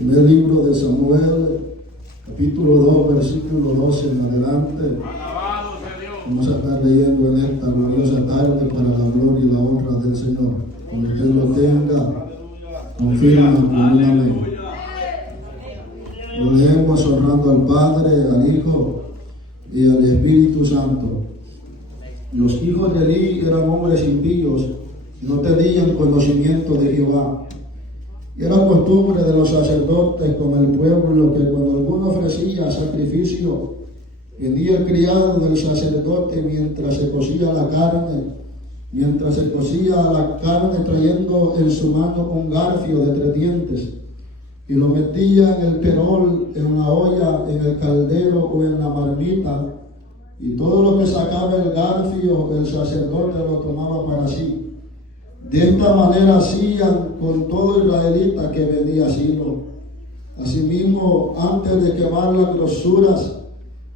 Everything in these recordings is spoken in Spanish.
Primer libro de Samuel, capítulo 2, versículo 12 en adelante. Vamos a estar leyendo en esta gloriosa tarde para la gloria y la honra del Señor. Cuando usted lo tenga, confirma con un amén. Lo leemos honrando al Padre, al Hijo y al Espíritu Santo. Los hijos de Elí eran hombres impíos y no tenían conocimiento de Jehová. Y era costumbre de los sacerdotes con el pueblo que cuando alguno ofrecía sacrificio, venía el criado del sacerdote mientras se cocía la carne trayendo en su mano un garfio de 3 dientes, y lo metía en el perol, en la olla, en el caldero o en la marmita, y todo lo que sacaba el garfio, el sacerdote lo tomaba para sí. De esta manera hacían con todo israelita que venía a Silo. Asimismo, antes de quemar las grosuras,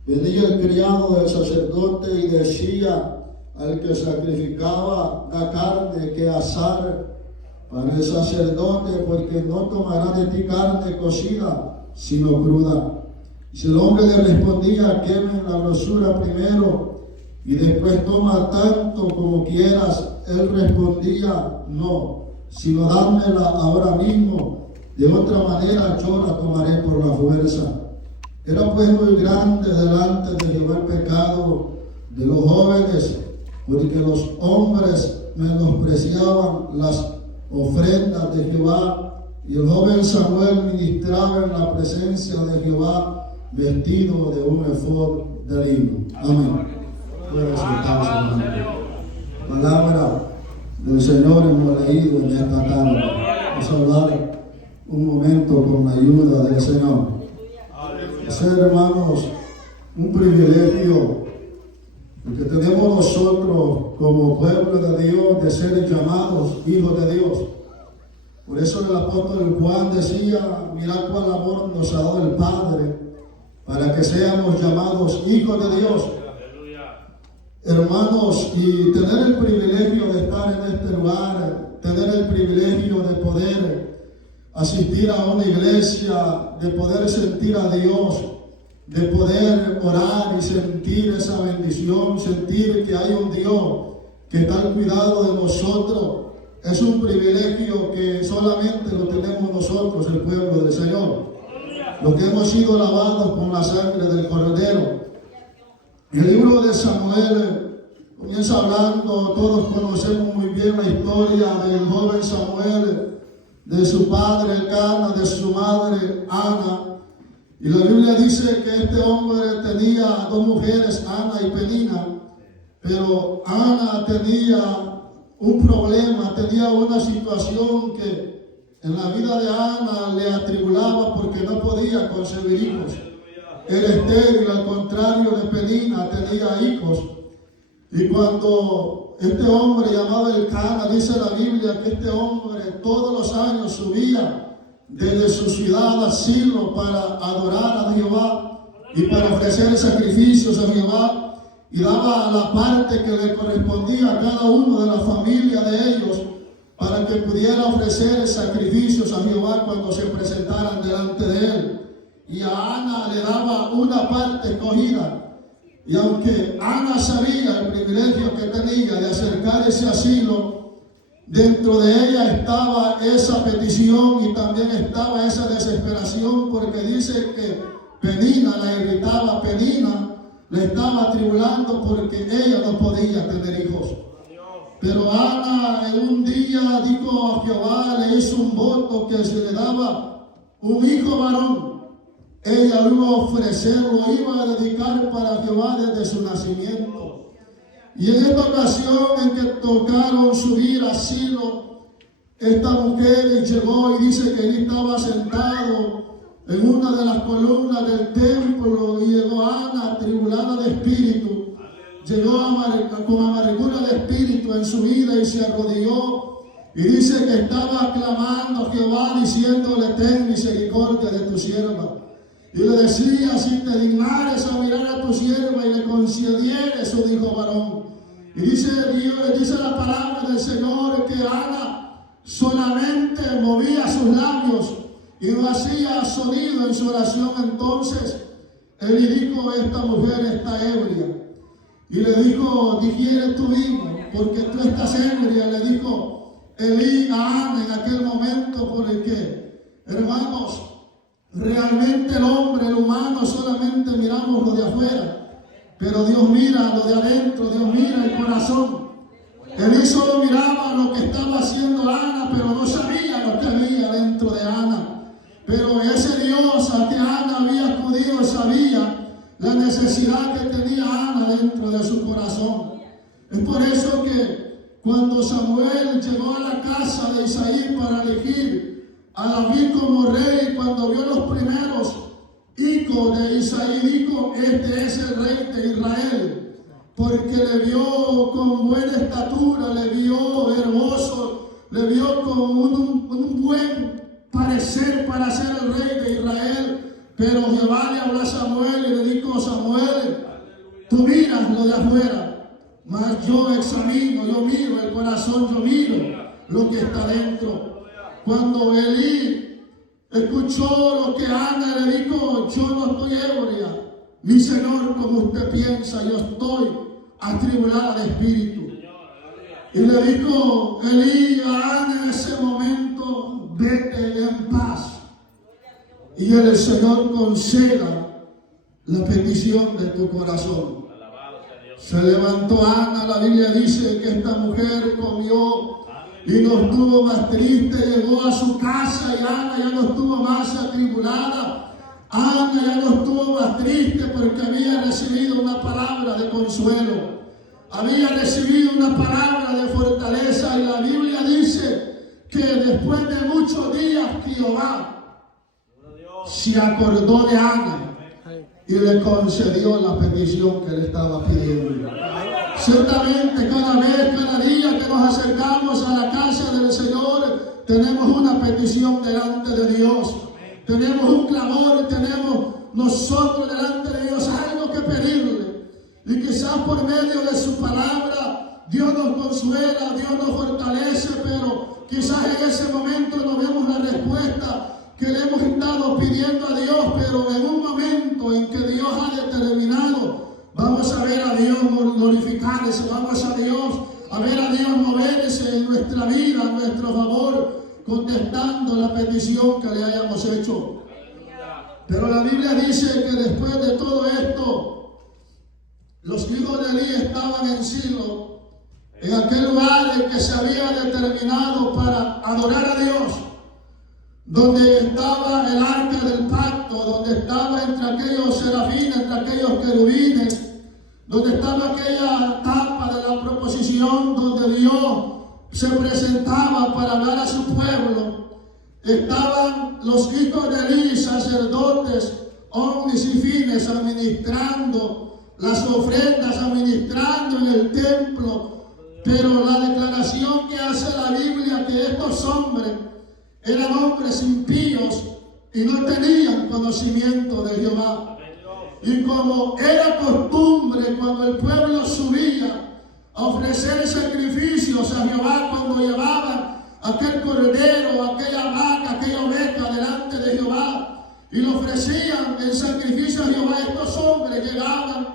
venía el criado del sacerdote y decía al que sacrificaba la carne que asar para el sacerdote, porque no tomará de ti carne cocida, sino cruda. Si el hombre le respondía, quemen la grosura primero y después toma tanto como quieras, él respondía, no, sino dámela ahora mismo, de otra manera yo la tomaré por la fuerza. Era pues muy grande delante de Jehová el pecado de los jóvenes, porque los hombres menospreciaban las ofrendas de Jehová, y el joven Samuel ministraba en la presencia de Jehová vestido de un efod de lino. Amén. Puede sentarse, hermano. Palabra del Señor hemos leído en esta tarde. Vamos a hablar un momento con la ayuda del Señor. Ser, hermanos, un privilegio que tenemos nosotros como pueblo de Dios de ser llamados hijos de Dios. Por eso el apóstol Juan decía, mirad cuál amor nos ha dado el Padre para que seamos llamados hijos de Dios. Hermanos, y tener el privilegio de estar en este lugar, tener el privilegio de poder asistir a una iglesia, de poder sentir a Dios, de poder orar y sentir esa bendición, sentir que hay un Dios que está al cuidado de nosotros, es un privilegio que solamente lo tenemos nosotros, el pueblo del Señor, los que hemos sido lavados con la sangre del Cordero. El libro de Samuel comienza hablando, todos conocemos muy bien la historia del joven Samuel, de su padre Elcana, de su madre Ana. Y la Biblia dice que este hombre tenía 2 mujeres, Ana y Penina, pero Ana tenía un problema, tenía una situación que en la vida de Ana le atribulaba porque no podía concebir hijos. Era estéril, al contrario de Penina, tenía hijos. Y cuando este hombre llamado Elcana, dice la Biblia que este hombre todos los años subía desde su ciudad a Silo para adorar a Jehová y para ofrecer sacrificios a Jehová, y daba la parte que le correspondía a cada uno de la familia de ellos para que pudiera ofrecer sacrificios a Jehová cuando se presentaran delante de él. Y a Ana le daba una parte escogida. Y aunque Ana sabía el privilegio que tenía de acercar ese asilo, dentro de ella estaba esa petición y también estaba esa desesperación, porque dice que Penina la irritaba, Penina le estaba atribulando porque ella no podía tener hijos. Pero Ana en un día dijo a Jehová, le hizo un voto que se le daba un hijo varón. Ella lo iba a ofrecer, lo iba a dedicar para Jehová desde su nacimiento. Y en esta ocasión en que tocaron subir a Silo, esta mujer llegó y dice que él estaba sentado en una de las columnas del templo, y llegó Ana atribulada de espíritu, llegó con amargura de espíritu en su vida y se arrodilló. Y dice que estaba clamando a Jehová diciéndole, ten misericordia de tu sierva. Y le decía, si te dignares a mirar a tu sierva y le concedieres su hijo varón. Y dice Dios, dice la palabra del Señor que Ana solamente movía sus labios y no hacía sonido en su oración. Entonces Elí dijo: esta mujer está ebria. Y le dijo: digiere tu vino, porque tú estás ebria. Le dijo Elí a Ana en aquel momento, por el que, hermanos, realmente el hombre, el humano, solamente miramos lo de afuera, pero Dios mira lo de adentro, Dios mira el corazón. Elí solo miraba lo que estaba haciendo Ana, pero no sabía lo que había dentro de Ana. Pero ese Dios a que Ana había acudido sabía la necesidad que tenía Ana dentro de su corazón. Es por eso que cuando Samuel llegó a la casa de Isaí para elegir a David como rey, cuando vio los primeros hijos de Isaí, dijo: este es el rey de Israel. Porque le vio con buena estatura, le vio hermoso, le vio con un buen parecer para ser el rey de Israel. Pero Jehová le habló a Samuel y le dijo: Samuel, tú miras lo de afuera, mas yo examino, yo miro el corazón, yo miro lo que está dentro. Cuando Elí escuchó lo que Ana le dijo: yo no estoy ebria, mi Señor, como usted piensa, yo estoy atribulada de espíritu. Y le dijo Elí a Ana en ese momento: vete en paz, y el Señor conceda la petición de tu corazón. Se levantó Ana, la Biblia dice que esta mujer comió y no estuvo más triste, llegó a su casa y Ana ya no estuvo más atribulada. Ana ya no estuvo más triste porque había recibido una palabra de consuelo, había recibido una palabra de fortaleza. Y la Biblia dice que después de muchos días Jehová se acordó de Ana y le concedió la petición que le estaba pidiendo. Ciertamente cada vez, cada día que nos acercamos a la casa del Señor, tenemos una petición delante de Dios. Tenemos un clamor, tenemos nosotros delante de Dios algo que pedirle. Y quizás por medio de su palabra Dios nos consuela, Dios nos fortalece, pero quizás en ese momento no vemos la respuesta que le hemos estado pidiendo a Dios. Pero en un momento en que Dios ha determinado, vamos a ver a Dios glorificarse, vamos a ver a Dios moverse en nuestra vida, a nuestro favor, contestando la petición que le hayamos hecho. Pero la Biblia dice que después de todo esto, los hijos de Elí estaban en Silo, en aquel lugar en que se había determinado para adorar a Dios, donde estaba el arca del pacto, donde estaba entre aquellos serafines, entre aquellos querubines, donde estaba aquella tapa de la proposición, donde Dios se presentaba para hablar a su pueblo. Estaban los hijos de Elí, sacerdotes, hombres y fines, administrando las ofrendas, administrando en el templo. Pero la declaración que hace la Biblia, que estos hombres eran hombres impíos y no tenían conocimiento de Jehová. Y como era costumbre, cuando el pueblo subía a ofrecer sacrificios a Jehová, cuando llevaban aquel cordero, aquella vaca, aquella oveja delante de Jehová y lo ofrecían en sacrificio a Jehová, estos hombres llegaban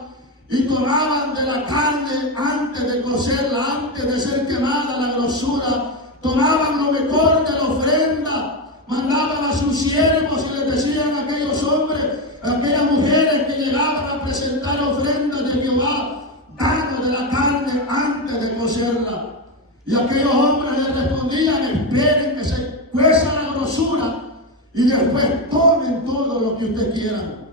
y tomaban de la carne antes de cocerla, antes de ser quemada la grosura, tomaban lo mejor de la ofrenda, mandaban a sus siervos y les decían a aquellos hombres, a aquellas mujeres que llegaban a presentar ofrendas de Jehová: danos de la carne antes de cocerla. Y aquellos hombres les respondían: esperen que se cueza la grosura y después tomen todo lo que ustedes quieran.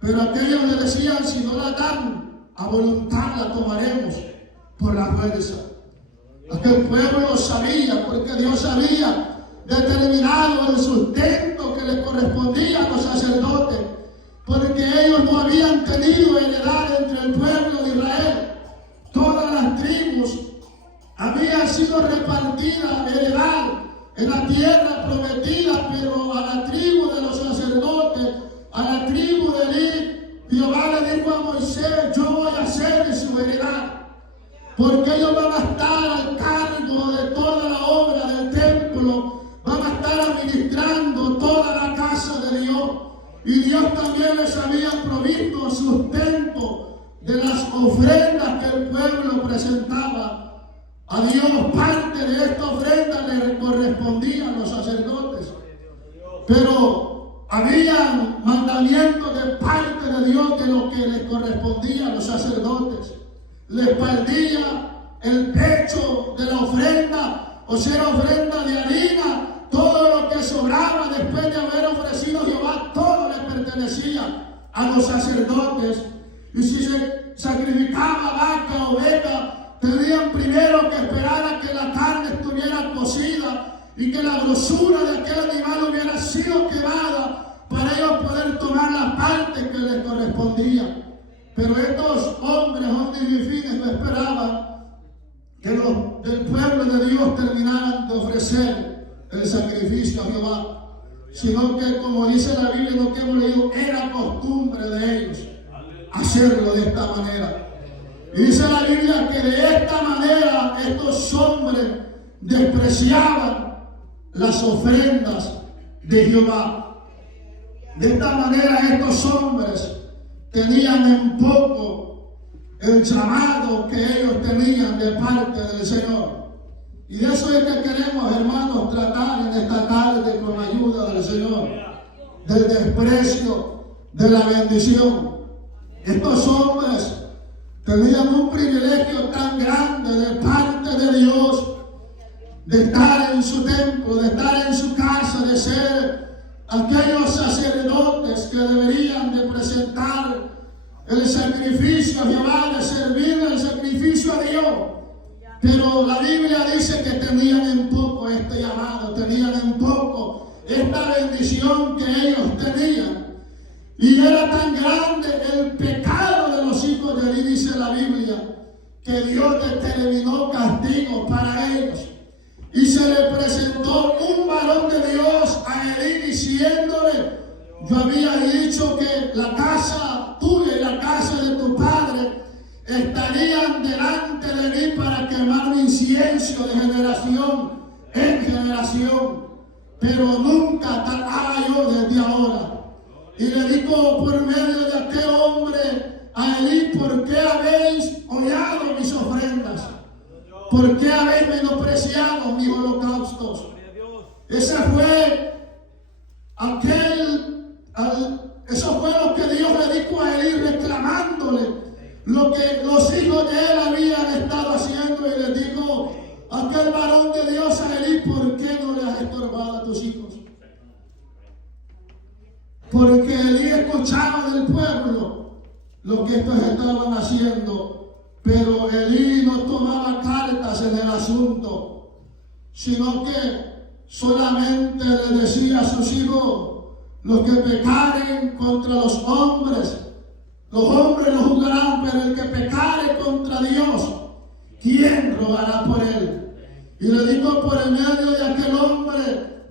Pero aquellos le decían: si no la dan, a voluntad la tomaremos por la fuerza. Aquel pueblo sabía, porque Dios había determinado el sustento que les correspondía a los sacerdotes, porque ellos no habían tenido heredad entre el pueblo de Israel. Todas las tribus habían sido repartidas heredad en la tierra prometida, pero a la tribu de los sacerdotes, a la tribu de Elí, Jehová le dijo a Moisés: yo voy a ser su heredad, porque ellos van a estar al cargo de toda la obra del templo, van a estar administrando toda la Y Dios también les había provisto sustento de las ofrendas que el pueblo presentaba a Dios. Parte de esta ofrenda le correspondía a los sacerdotes. Pero había mandamientos de parte de Dios de lo que les correspondía a los sacerdotes. Les perdía el pecho de la ofrenda, o sea, ofrenda de harina. Todo lo que sobraba después de haber ofrecido a Jehová, todo le pertenecía a los sacerdotes. Y si se sacrificaba vaca o oveja, tenían primero que esperar a que la carne estuviera cocida y que la grosura de aquel animal hubiera sido quemada para ellos poder tomar la parte que les correspondía. Pero estos hombres, y fines, no esperaban que los del pueblo de Dios terminaran de ofrecer el sacrificio a Jehová, sino que, como dice la Biblia, lo que hemos leído, era costumbre de ellos hacerlo de esta manera. Y dice la Biblia que de esta manera estos hombres despreciaban las ofrendas de Jehová. De esta manera estos hombres tenían en poco el llamado que ellos tenían de parte del Señor. Y de eso es que queremos, hermanos, tratar en esta tarde con la ayuda del Señor, del desprecio de la bendición. Estos hombres tenían un privilegio tan grande de parte de Dios, de estar en su templo, de estar en su casa, de ser aquellos sacerdotes que deberían de presentar el sacrificio a Jehová, de servir el sacrificio a Dios. Pero la Biblia dice que tenían en poco este llamado, tenían en poco esta bendición que ellos tenían. Y era tan grande el pecado de los hijos de Elí, dice la Biblia, que Dios determinó castigo para ellos. Y se le presentó un varón de Dios a Elí diciéndole: yo había dicho que la casa tuya y la casa de tu padre estarían delante de mí para quemar mi incienso de generación en generación, pero nunca tal haga yo desde ahora. Y le dijo por medio de aquel hombre a Elí: ¿por qué habéis hollado mis ofrendas? ¿Por qué habéis menospreciado mis holocaustos? Eso fue lo que Dios le dijo a Elí, reclamándole lo que los hijos de él habían estado haciendo. Y le dijo aquel varón de Dios a Elí: ¿por qué no le has estorbado a tus hijos? Porque Elí escuchaba del pueblo lo que estos estaban haciendo, pero Elí no tomaba cartas en el asunto, sino que solamente le decía a sus hijos: los que pecaren contra los hombres lo juzgarán, pero el que pecare contra Dios, ¿quién rogará por él? Y le digo por el medio de aquel hombre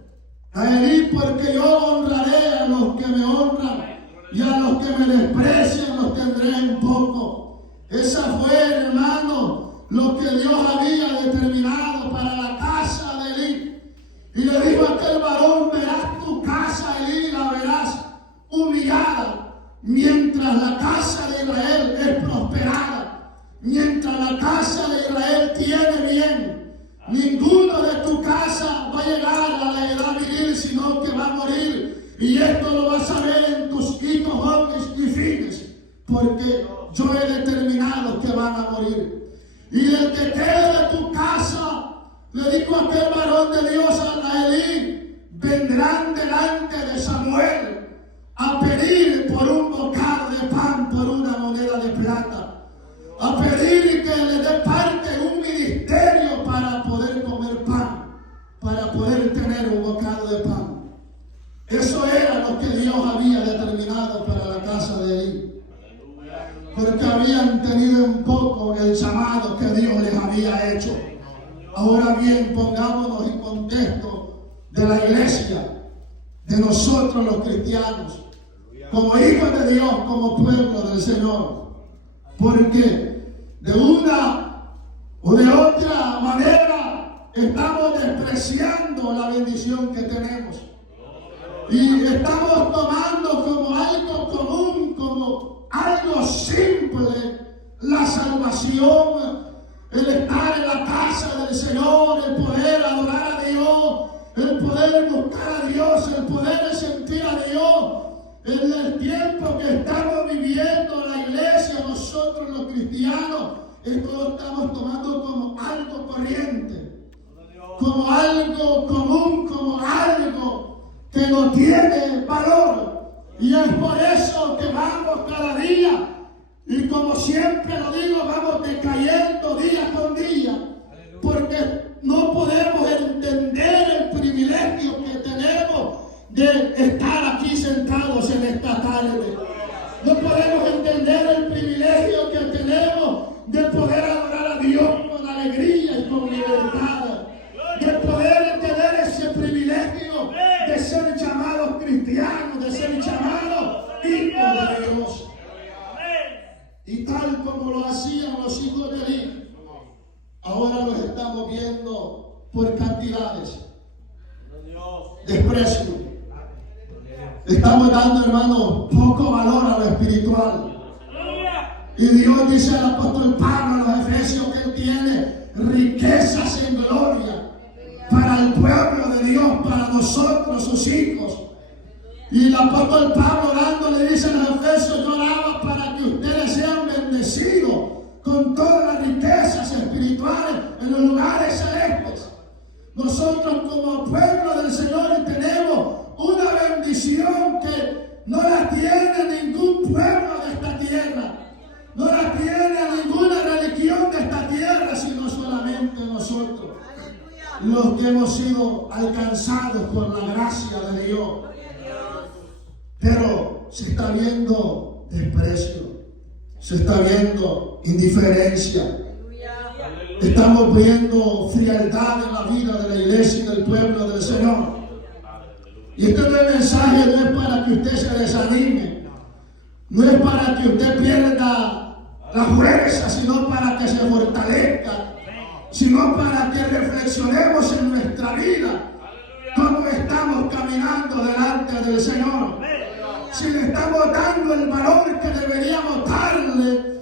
a Elí: porque yo honraré a los que me honran, y a los que me desprecian los tendré en poco. Esa fue, hermano, lo que Dios había determinado para la casa de Elí. Y le dijo a aquel varón: verás tu casa, Elí, la verás humillada, mientras la casa de Israel es prosperada, mientras la casa de Israel tiene bien. Ninguno de tu casa va a llegar a la edad viril, sino que va a morir. Y esto lo vas a ver en tus hijos, hombres y fines, porque yo he determinado que van a morir. Y el que quede de tu casa, le dijo aquel varón de Dios a Elí, vendrán delante de Samuel a pedir por un bocado de pan, por una moneda de plata, a pedir que le dé parte un ministerio para poder comer pan, para poder tener un bocado de pan. Eso era lo que Dios había determinado para la casa de Elí, porque habían tenido un poco el llamado que Dios les había hecho. Ahora bien, pongámonos en contexto de la iglesia, de nosotros los cristianos, como hijos de Dios, como pueblo del Señor, porque de una o de otra manera estamos despreciando la bendición que tenemos. Y estamos tomando como algo común, como algo simple, la salvación, el estar en la casa del Señor, el poder adorar a Dios, el poder buscar a Dios, el poder sentir a Dios. En el tiempo que estamos viviendo la iglesia, nosotros los cristianos, esto lo estamos tomando como algo corriente, como algo común, como algo que no tiene valor. Y es por eso que vamos cada día, y como siempre lo digo, vamos decayendo día con día, porque no podemos entender el privilegio que tenemos de estar aquí sentados en esta tarde. No podemos entender el privilegio que tenemos de poder adorar a Dios con alegría y con libertad, de poder tener ese privilegio de ser llamados cristianos, de ser llamados hijos de Dios. Y tal como lo hacían los hijos de Eli, ahora los estamos viendo por cantidades, desprecio. Estamos dando, hermano, poco valor a lo espiritual. Y Dios dice al apóstol Pablo a los Efesios que Él tiene riquezas en gloria para el pueblo de Dios, para nosotros, sus hijos. Y el apóstol Pablo orando le dice a los Efesios: yo oraba para que ustedes sean bendecidos con todas las riquezas espirituales en los lugares celestes. Nosotros como pueblo del Señor tenemos una bendición que no la tiene ningún pueblo de esta tierra, no la tiene ninguna religión de esta tierra, sino solamente nosotros, los que hemos sido alcanzados por la gracia de Dios. Pero se está viendo desprecio, se está viendo indiferencia, estamos viendo frialdad en la vida de la iglesia y del pueblo del Señor. Y este mensaje no es para que usted se desanime, no es para que usted pierda la fuerza, sino para que se fortalezca, sino para que reflexionemos en nuestra vida, cómo estamos caminando delante del Señor, si le estamos dando el valor que deberíamos darle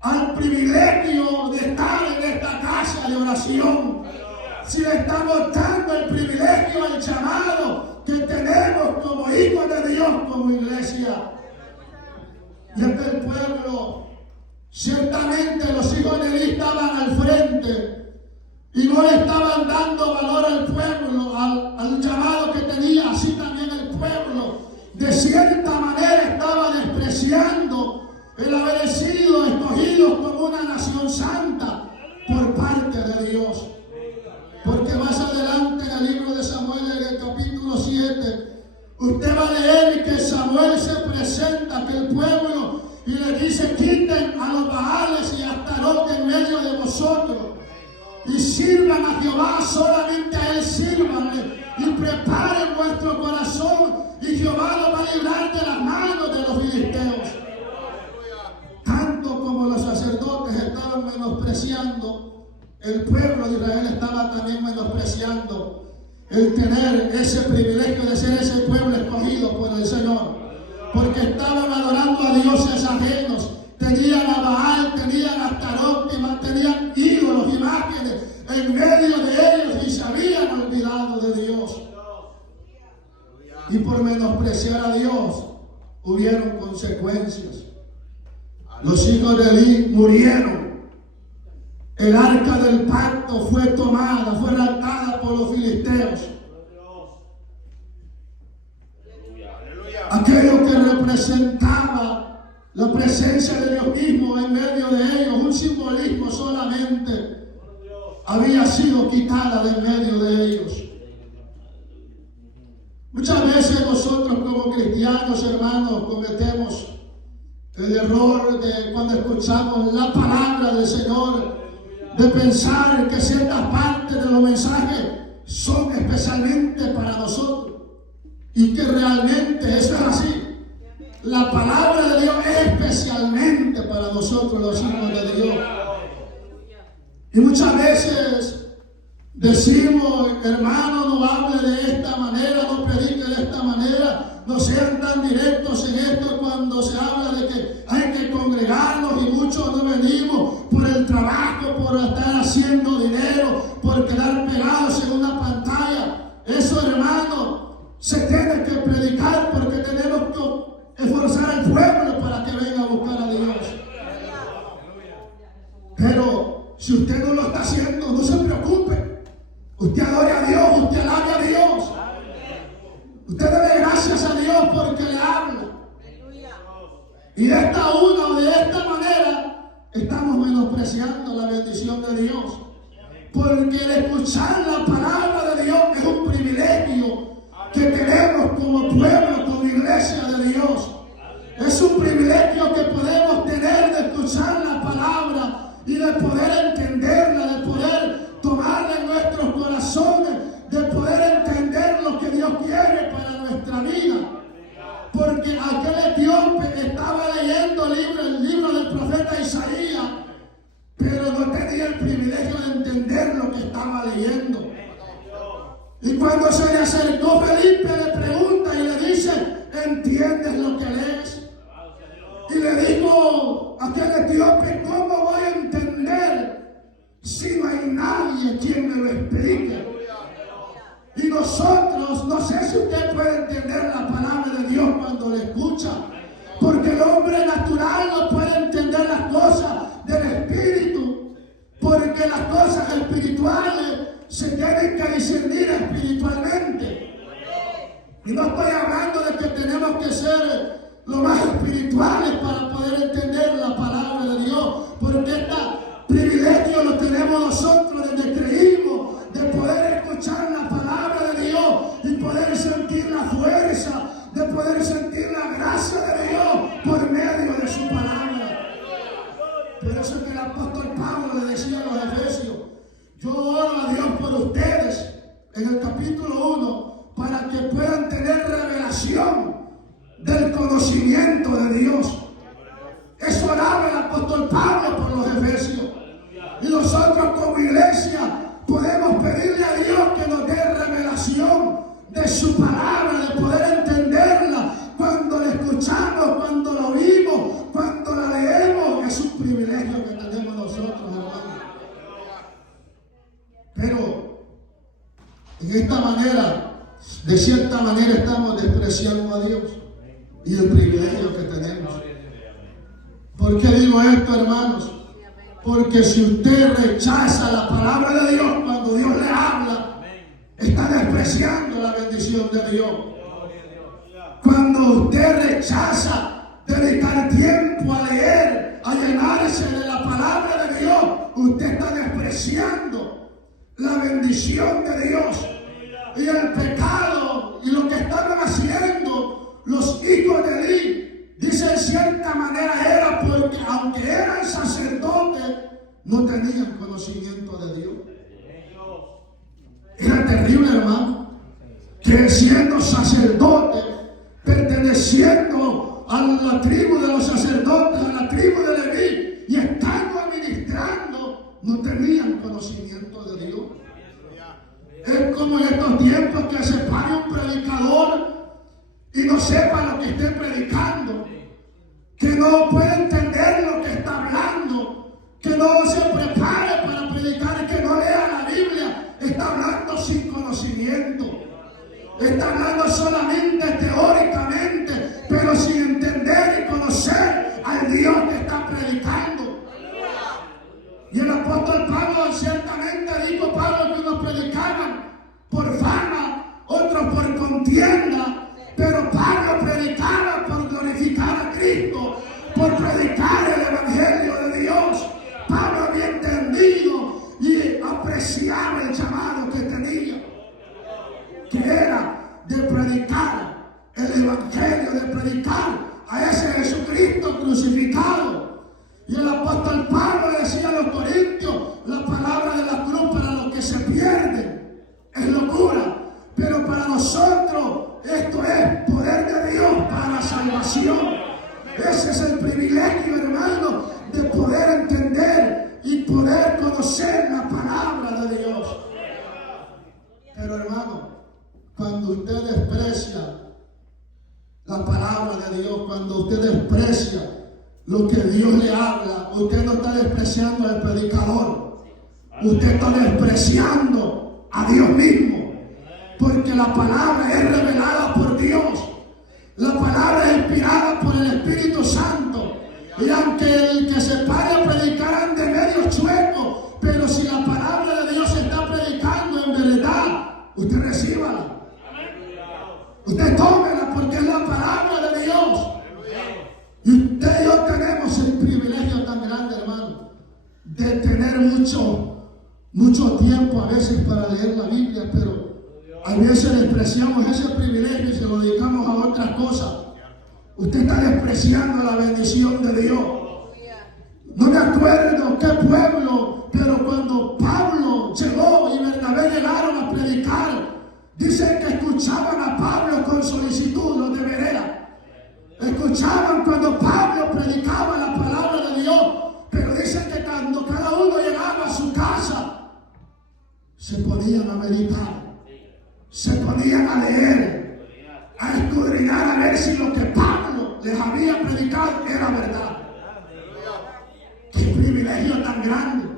al privilegio de estar en esta casa de oración, si le estamos dando el privilegio al llamado que tenemos como hijos de Dios, como iglesia. Y es que el pueblo, ciertamente los hijos de Eli estaban al frente y no le estaban dando valor al pueblo, al llamado que tenía. Así también el pueblo de cierta manera estaba despreciando el haber sido escogidos como una nación santa por parte de Dios. Porque más adelante en el libro de Samuel, en el capítulo 7, usted va a leer que Samuel se presenta ante el pueblo y le dice: quiten a los Baales y a Astarot en medio de vosotros y sirvan a Jehová, solamente a Él sírvanle, y preparen vuestro corazón y Jehová los va a librar de las manos de los filisteos. Tanto como los sacerdotes estaban menospreciando, el pueblo de Israel estaba también menospreciando el tener ese privilegio de ser ese pueblo escogido por el Señor, porque estaban adorando a dioses ajenos, tenían a Baal, tenían a Astarot, tenían ídolos, imágenes en medio de ellos y se habían olvidado de Dios. Y por menospreciar a Dios hubieron consecuencias. Los hijos de Eli murieron. El arca del pacto fue tomada, fue raptada por los filisteos. Aquello que representaba la presencia de Dios mismo en medio de ellos, un simbolismo solamente, había sido quitada de en medio de ellos. Muchas veces nosotros como cristianos, hermanos, cometemos el error de, cuando escuchamos la palabra del Señor, de pensar que ciertas partes de los mensajes son especialmente para nosotros, y que realmente eso es así. La palabra de Dios es especialmente para nosotros, los hijos de Dios. Y muchas veces decimos: hermano, no hable de esta manera, no predique de esta manera, no sean tan directos en esto cuando se habla de que hay que congregarnos y muchos no venimos por el trabajo, por estar haciendo dinero, por quedar pegados en una pantalla. Eso, hermano, se tiene que predicar porque tenemos que esforzar al pueblo para que venga a buscar a Dios. Pero si usted no lo está haciendo, no se preocupe. Usted adore a Dios, usted alabe a Dios. Usted debe gracias a Dios porque le habla. Y de esta una o de esta manera estamos menospreciando la bendición de Dios. Porque el escuchar la palabra de Dios es un privilegio que tenemos como pueblo, como iglesia de Dios. Es un privilegio que podemos tener de escuchar la palabra y de poder entenderla, de poder tomarla en nuestros corazones, de poder entender lo que Dios quiere para nuestra vida. Porque aquel etíope estaba leyendo el libro del profeta Isaías, pero no tenía el privilegio de entender lo que estaba leyendo. Y cuando se le acercó Felipe, le pregunta y le dice: ¿entiendes lo que lees? Y le dijo aquel etíope: ¿cómo voy a entender si no hay nadie quien me lo explique? Y nosotros, no sé si usted puede entender la palabra de Dios cuando la escucha, porque el hombre natural no puede entender las cosas del Espíritu, porque las cosas espirituales se tienen que discernir espiritualmente. Y no estoy hablando de que tenemos que ser lo más espirituales para poder entender la palabra de Dios, porque este privilegio lo tenemos nosotros desde que creímos, de poder escuchar la palabra de Dios y poder sentir la fuerza, de poder sentir la gracia de Dios por medio de su palabra. Por eso es que el apóstol Pablo le decía a los efesios: yo oro a Dios por ustedes, en el capítulo 1, para que puedan tener revelación del conocimiento de Dios. Eso oraba el apóstol Pablo por los efesios. Y nosotros como iglesia podemos pedirle a Dios que nos dé revelación de su palabra, de poder entenderla cuando la escuchamos, cuando la oímos, cuando la leemos. Es un privilegio que tenemos nosotros, hermanos. Pero en esta manera, de cierta manera, estamos despreciando a Dios y el privilegio que tenemos. ¿Por qué digo esto, hermanos? Porque si usted rechaza la palabra de Dios cuando Dios le habla, está despreciando la bendición de Dios. Cuando usted rechaza dedicar tiempo a leer, a llenarse de la palabra de Dios, usted está despreciando la bendición de Dios. Y el pecado y lo que estaban haciendo los hijos de Eli, dice en cierta manera era porque aunque eran sacerdotes, no tenían conocimiento de Dios. Era terrible, hermano, que siendo sacerdotes, perteneciendo a la tribu de los sacerdotes, a la tribu de Leví, y estando administrando, no tenían conocimiento de Dios. Es como en estos tiempos que se pare un predicador y no sepa lo que esté predicando, que no puede entender lo que está hablando, que no se prepare para predicar, que no lea la Biblia. Está hablando sin conocimiento, está hablando solamente teóricamente, pero sin entender y conocer al Dios que está predicando. Y el apóstol Pablo ciertamente dijo, Pablo, que unos predicaban por fama, otros por contienda, pero Pablo predicaba por glorificar a Cristo, por predicar el evangelio de Dios. Pablo había entendido y apreciaba el llamado que tenía, que era de predicar el evangelio, de predicar a ese Jesucristo crucificado. Y el apóstol Pablo decía a los corintios, la palabra de la cruz para los que se pierden es locura, pero para nosotros esto es poder de Dios para la salvación. Ese es el privilegio, hermano, de poder entender y poder conocer la palabra de Dios. Pero, hermano, cuando usted desprecia cuando usted desprecia lo que Dios le habla, usted no está despreciando al predicador, usted está despreciando a Dios mismo, porque la palabra es revelada por Dios, la palabra es inspirada por el Espíritu Santo, y aunque el que se pare a predicar ande medio chueco, pero si la palabra de Dios se está predicando en verdad, usted recíbala, usted tómela, porque es la palabra de Dios. Y usted y yo tenemos el privilegio tan grande, hermano, de tener mucho tiempo a veces para leer la Biblia, pero a veces despreciamos ese privilegio y se lo dedicamos a otras cosas. Usted está despreciando la bendición de Dios. No me acuerdo qué pueblo, pero cuando Pablo llegó y Bernabé llegaron a predicar, dicen que escuchaban a Pablo con solicitud, los de Berea. Escuchaban cuando Pablo predicaba la palabra de Dios, pero dicen que cuando cada uno llegaba a su casa, se ponían a meditar, se ponían a leer, a escudriñar, a ver si lo que Pablo les había predicado era verdad. ¡Qué privilegio tan grande!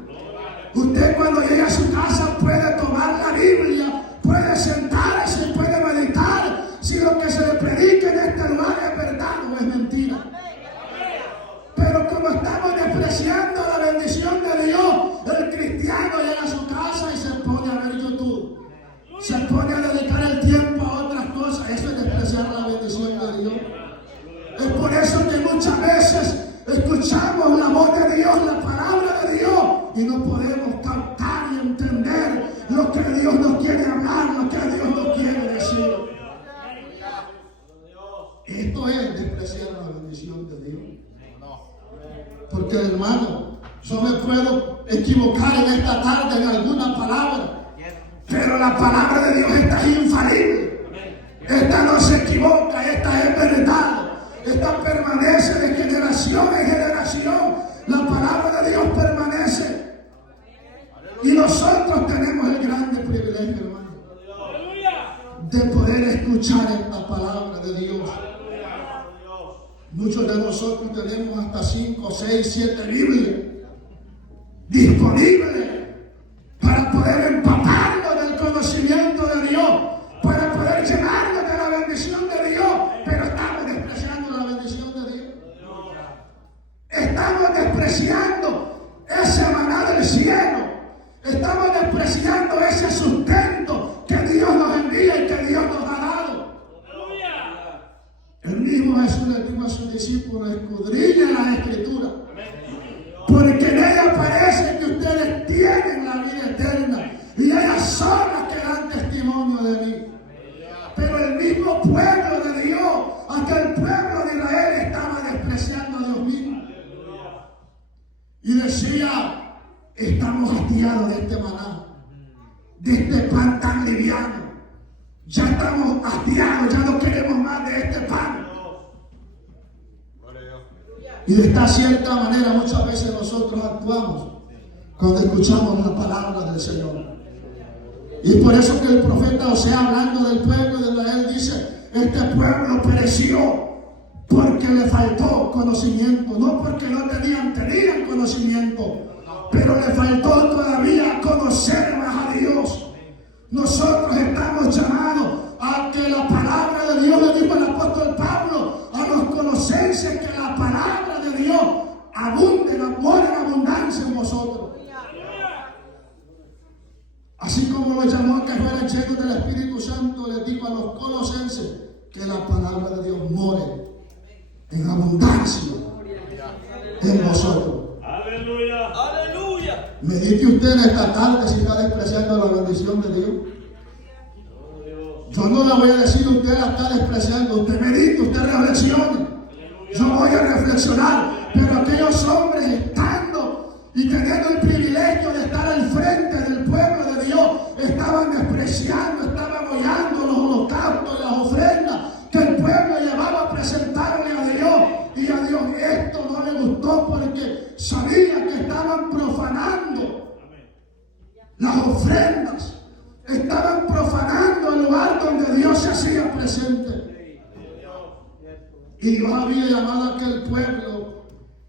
Usted cuando llega a su casa puede tomar la Biblia, puede sentarse y puede meditar si lo que se le predica en este lugar es verdad o es mentira. Pero como estamos despreciando la bendición de Dios, el cristiano llega a su casa y se pone a ver YouTube, se pone a dedicar el tiempo a otras cosas. Eso es despreciar la bendición de Dios. Es por eso que muchas veces escuchamos la voz de Dios, la palabra de Dios, y no podemos captar y entender lo que Dios nos quiere hablar, lo que Dios nos quiere decir. Esto es despreciar la bendición de Dios. Porque, hermano, yo me puedo equivocar en esta tarde en alguna palabra, pero la palabra de Dios está infalible. Esta no se equivoca, esta es verdad. Esta permanece de generación en generación. La palabra de Dios permanece. Y nosotros tenemos el grande privilegio, hermano, de poder escuchar esta palabra de Dios. Muchos de nosotros tenemos hasta 5, 6, 7 Biblias disponibles para poder empaparnos del conocimiento de Dios, para poder llenarnos de la bendición de Dios, pero estamos despreciando la bendición de Dios. Estamos despreciando ese maná del cielo, estamos despreciando ese sustento que Dios nos envía y que Dios nos ha dado. El mismo Jesús le dijo a sus discípulos: escudriñen las Escrituras, porque en ellas parece que ustedes tienen la vida eterna, y ellas son las que dan testimonio de mí. Pero el mismo pueblo de Dios, hasta el pueblo de Israel, estaba despreciando a Dios mismo. Y decía: estamos hastiados de este maná, de este pan tan liviano. Ya estamos hastiados, ya no queremos más de este pan. Y de esta cierta manera muchas veces nosotros actuamos cuando escuchamos la palabra del Señor. Y por eso que el profeta Oseas, hablando del pueblo de Israel, dice: este pueblo pereció porque le faltó conocimiento, no porque no tenían conocimiento, pero le faltó todavía conocer más a Dios. Nosotros estamos llamados a que la palabra de Dios, le dijo el apóstol Pablo a los colosenses, que la palabra de Dios abunde, mora en abundancia en vosotros. Así como lo llamó a que fueran llenos del Espíritu Santo, les dijo a los colosenses que la palabra de Dios more en abundancia en vosotros. Aleluya, aleluya. Medite usted en esta tarde si está despreciando la bendición de Dios. Yo no le voy a decir: usted la está despreciando. Usted medite, usted reflexione. Yo voy a reflexionar. Pero aquellos hombres, estando y teniendo el privilegio de estar al frente del pueblo de Dios, estaban despreciando, estaban hollando los holocaustos y las ofrendas que el pueblo llevaba a presentarle a Dios. Y a Dios esto no le gustó, porque sabía que estaban profanando las ofrendas, estaban profanando el lugar donde Dios se hacía presente. Y Dios había llamado a aquel pueblo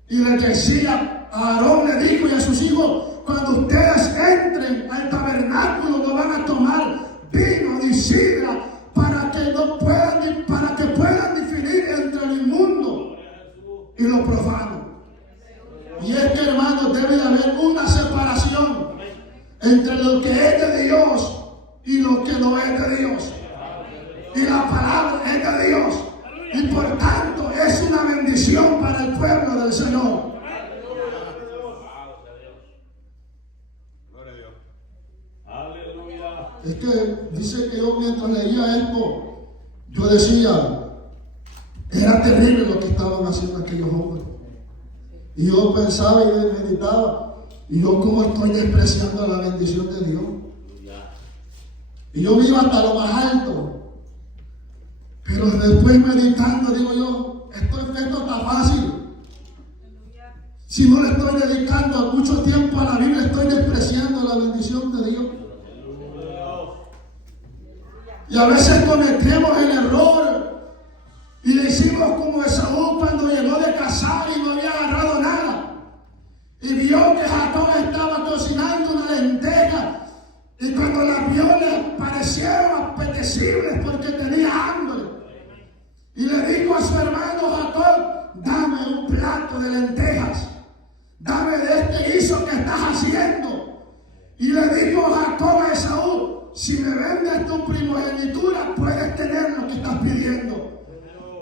y les decía, a Aarón le dijo y a sus hijos, cuando ustedes entren al tabernáculo no van a tomar vino ni sidra para que puedan definir entre lo inmundo y lo profano. Y es que, hermanos, debe de haber una separación entre lo que es de Dios y lo que no es de Dios. Y la palabra es de Dios. Y por tanto es una bendición para el pueblo del Señor. Es que dice que yo mientras leía esto, yo decía, era terrible lo que estaban haciendo aquellos hombres. Y yo pensaba y meditaba, y yo cómo estoy despreciando la bendición de Dios. Y yo me iba hasta lo más alto. Pero después meditando, digo yo, esto está fácil. Si no le estoy dedicando mucho tiempo a la Biblia, estoy despreciando la bendición de Dios. Y a veces cometemos el error y le hicimos como Esaú cuando llegó de cazar y no había agarrado nada. Y vio que Jacob estaba cocinando una lenteja. Y cuando la vio le parecieron apetecibles porque tenía hambre. Y le dijo a su hermano Jacob, dame un plato de lentejas. Dame de este guiso que estás haciendo. Y le dijo Jacob a Esaú, si me vendes tu primogenitura, puedes tener lo que estás pidiendo.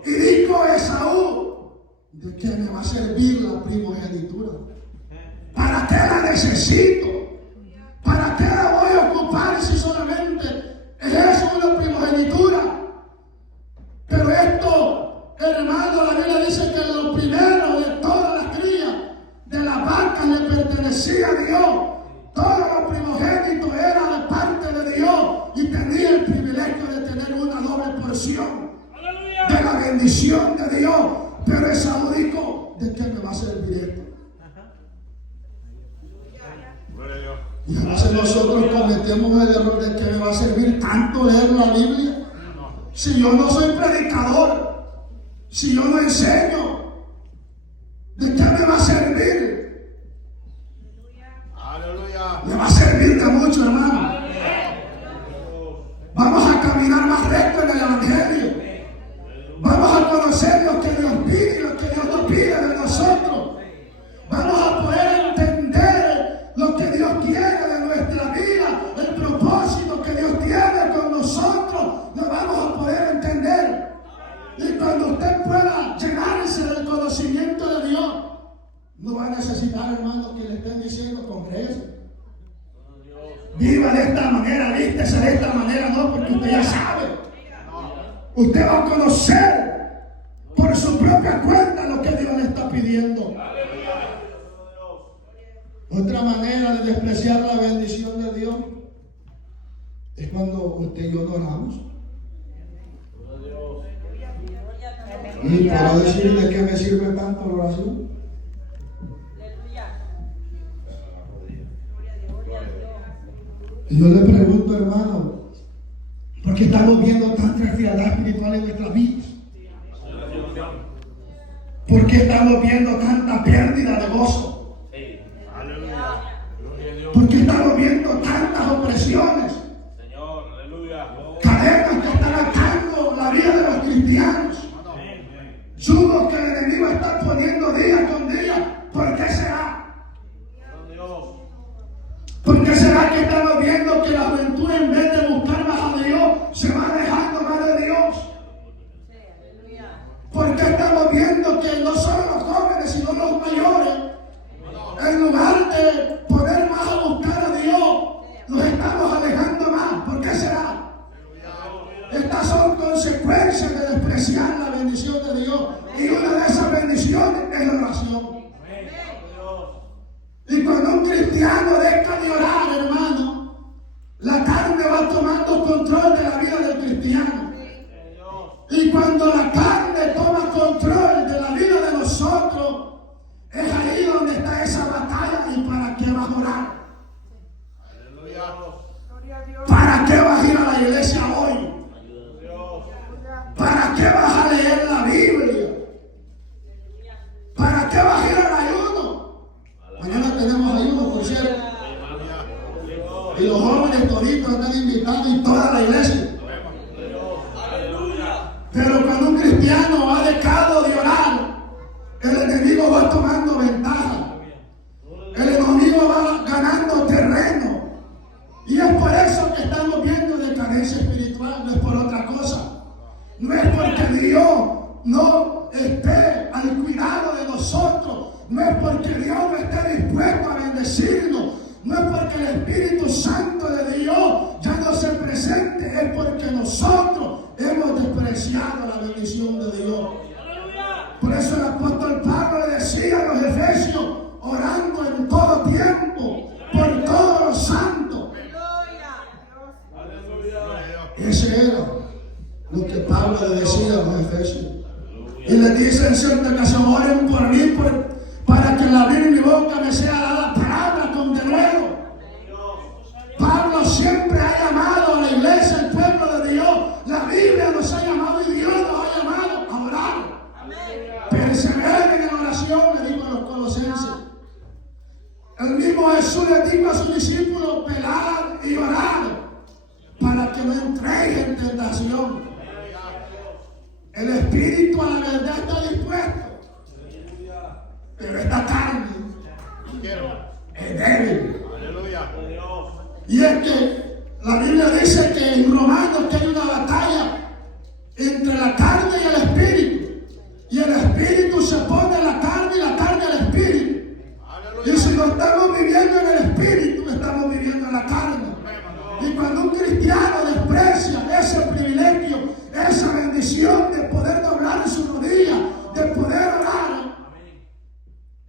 Y dijo Esaú, ¿de qué me va a servir la primogenitura? ¿Para qué la necesito? ¿Para qué la voy a ocupar si solamente es eso una primogenitura? Pero esto, hermano, la Biblia dice que lo primero de todas las crías de las vacas le pertenecía a Dios. Todo lo primogénito era de parte de Dios y tenía el privilegio de tener una doble porción de la bendición de Dios. Pero Esaú dijo, ¿de qué me va a servir esto? Y a veces nosotros cometemos el error de que me va a servir tanto leer la Biblia. Si yo no soy predicador, si yo no enseño, ¿de qué me va a servir? Le va a servir de mucho, hermano. Vamos a caminar más recto en el Evangelio. Vamos a conocer lo que Dios pide y lo que Dios nos pide de nosotros. Vamos a poder entender lo que Dios quiere de nuestra vida, el propósito que Dios tiene con nosotros. Lo vamos a poder entender. Y cuando usted pueda llenarse del conocimiento de Dios, no va a necesitar, hermano, que le estén diciendo congreso. Viva de esta manera, vístese de esta manera, no, porque usted ya sabe. Usted va a conocer por su propia cuenta lo que Dios le está pidiendo. Otra manera de despreciar la bendición de Dios es cuando usted y yo no oramos. Y para decir de qué me sirve tanto la oración. Y yo le pregunto, hermano, ¿por qué estamos viendo tanta frialdad espiritual en nuestras vidas? ¿Por qué estamos viendo tanta pérdida de gozo? ¿Por qué estamos viendo tantas opresiones? Cadenas que están atando la vida de los cristianos. Yugos que el enemigo está poniendo día con día. ¿Por qué será? ¿Por qué será que estamos viendo que la juventud, en vez de buscar más a Dios, se va alejando más de Dios? ¿Por qué estamos viendo que no solo los jóvenes, sino los mayores, en lugar de poner más a buscar a Dios, nos estamos alejando más? ¿Por qué será? Estas son consecuencias de despreciar la bendición de Dios. Y una de esas bendiciones es la oración. Y cuando un cristiano deja de orar, hermano, la carne va tomando control de la vida del cristiano. Y cuando la carne toma control de la vida de nosotros, es ahí donde está esa batalla. ¿Y para qué vas a orar? ¿Para qué vas a ir a la iglesia hoy? ¿Para qué vas a leer la Biblia? no esté al cuidado de nosotros, no es porque Dios no esté dispuesto a bendecirnos, no es porque el Espíritu Santo de Dios ya no se presente, es porque nosotros hemos despreciado la bendición de Dios. Por eso el apóstol Pablo le decía a los efesios, orando en todo tiempo, por todos los santos. Ese era lo que Pablo le decía a los efesios. Y le dice en cierta ocasión, oren por mí para que al abrir mi boca me sea dada palabra con denuedo. Pablo siempre ha llamado a la iglesia, al pueblo de Dios. La Biblia nos ha llamado y Dios nos ha llamado a orar. Perseveren en oración, le dijo a los colosenses. El mismo Jesús le dijo a sus discípulos, velad y orad para que no entréis en tentación. El espíritu a la verdad está dispuesto, pero esta carne es débil. Y es que la Biblia dice que en Romanos que hay una batalla entre la carne y el espíritu, y el espíritu se opone a la carne y la carne al espíritu. Y si no estamos viviendo en el espíritu, estamos viviendo en la carne. Y cuando un cristiano desprecia ese privilegio, esa bendición de poder doblar su rodilla, de poder orar,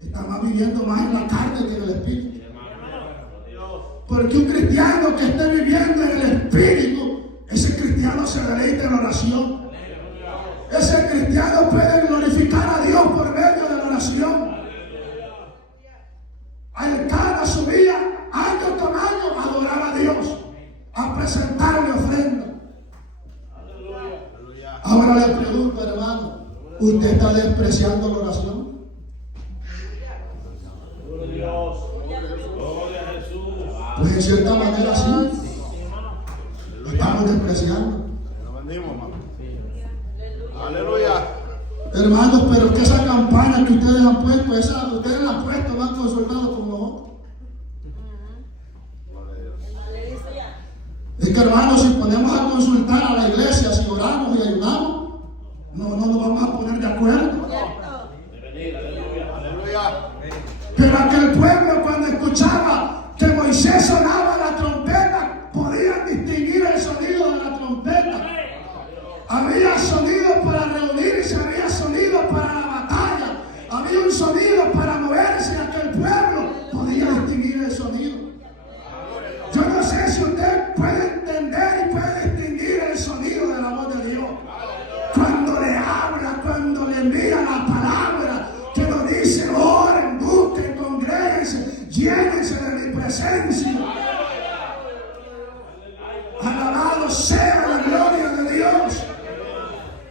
está viviendo más en la carne que en el espíritu. Porque un cristiano que esté viviendo en el espíritu, ese cristiano se deleita en oración. Ese cristiano puede glorificar a Dios por medio de la oración. Elcana subía año con año a adorar a Dios, a presentarle ofrenda. Ahora le pregunto, hermano, ¿usted está despreciando la oración? Pues en cierta manera sí. Lo estamos despreciando. Aleluya. Hermanos, pero es que esa campaña que ustedes han puesto, ustedes la han puesto, no han consultado con nosotros. Es que, hermanos, si ponemos a consultar a la iglesia, si oramos y ayunamos, no nos vamos a poner de acuerdo. Pero aquel pueblo, cuando escuchaba que Moisés sonaba la trompeta, podían distinguir el sonido de la trompeta. Había sonido para reunirse, había sonido para la batalla, había un sonido para moverse, y aquel pueblo podía distinguir el sonido. Yo no sé si usted puede entender y puede distinguir el sonido de la voz de Dios. Cuando le habla, cuando le envía la palabra, que nos dice, oren, busquen, congréguense, llénense de mi presencia. Alabado sea la gloria de Dios.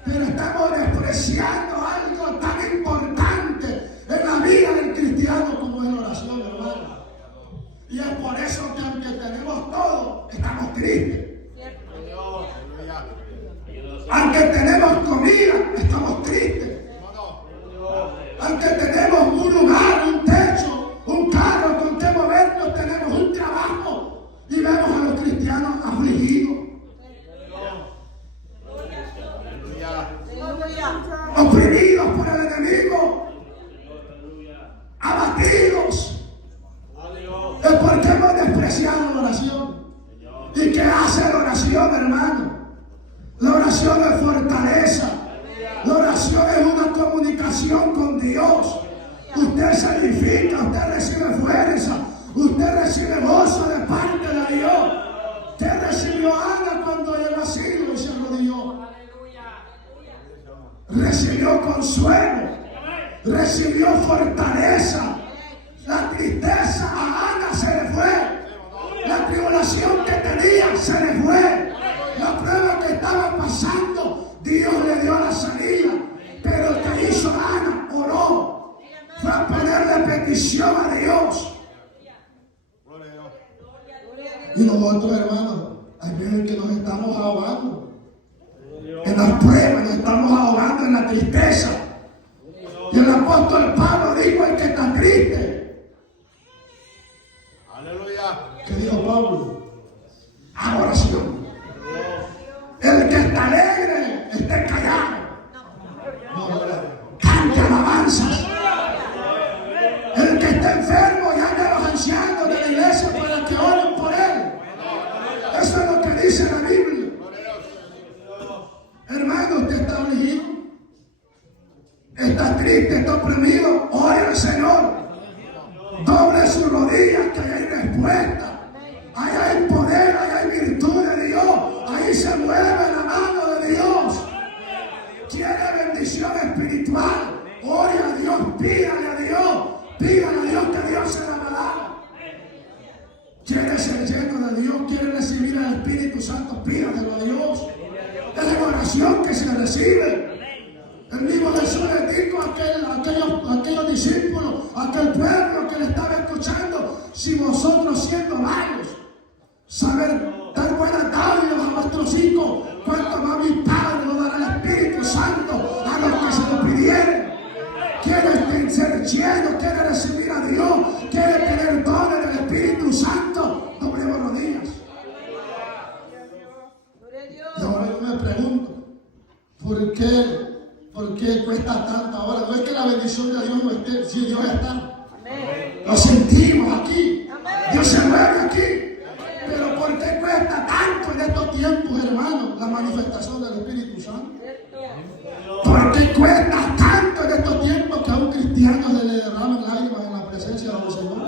Pero estamos despreciando algo tan importante en la vida del cristiano como es la oración, hermano. Y es por eso que aunque tenemos todo, estamos tristes. Aunque tenemos comida, estamos tristes. Aunque tenemos un lugar, un techo, un carro con que movernos, tenemos un trabajo, y vemos a los cristianos afligidos, oprimidos por el enemigo, abatidos. Es porque hemos despreciado la oración. ¿Y qué hace la oración, hermano? La oración es fortaleza. La oración es una comunicación con Dios. Usted se edifica, usted recibe fuerza, usted recibe gozo de parte de Dios. Usted recibió a Ana cuando llegó a Silo y se arrodilló. Recibió consuelo, recibió fortaleza. La tristeza a Ana se le fue. La tribulación que tenía se le fue. La prueba que estaba pasando, Dios le dio la salida. Pero el que hizo Ana oró. Fue a ponerle petición a Dios. Y nosotros, hermanos, hay veces que nos estamos ahogando en las pruebas, nos estamos ahogando en la tristeza. Y el apóstol Pablo dijo: el que está triste. Aleluya. ¿Qué dijo Pablo? Haga oración. El que está alegre, esté callado. está triste, está oprimido, ore al Señor. Doble sus rodillas, que ahí hay respuesta. Ahí hay poder, ahí hay virtud de Dios. Ahí se mueve la mano de Dios. Quiere bendición espiritual. Ore a Dios, pídale a Dios. Pídale a Dios que Dios se la va a dar. Quiere ser lleno de Dios, quiere recibir al Espíritu Santo, pídalo a Dios. Es la oración que se recibe. El mismo Jesús le dijo a aquellos discípulos, a aquel pueblo que le estaba escuchando: si vosotros siendo malos, saber dar buenas dádivas a vuestros hijos, cuanto más mi Padre nos dará el Espíritu Santo a los que se lo pidieron. Quiere ser lleno, quiere recibir a Dios, quiere tener dones del Espíritu Santo. Doblemos rodillas. Y ahora yo me pregunto, ¿por qué cuesta tanto ahora? No es que la bendición de Dios no esté, si Dios está. Lo sentimos aquí. Dios se mueve aquí. Pero ¿por qué cuesta tanto en estos tiempos, hermanos, la manifestación del Espíritu Santo? ¿Por qué cuesta tanto en estos tiempos que a un cristiano se le derramen lágrimas en la presencia del Señor?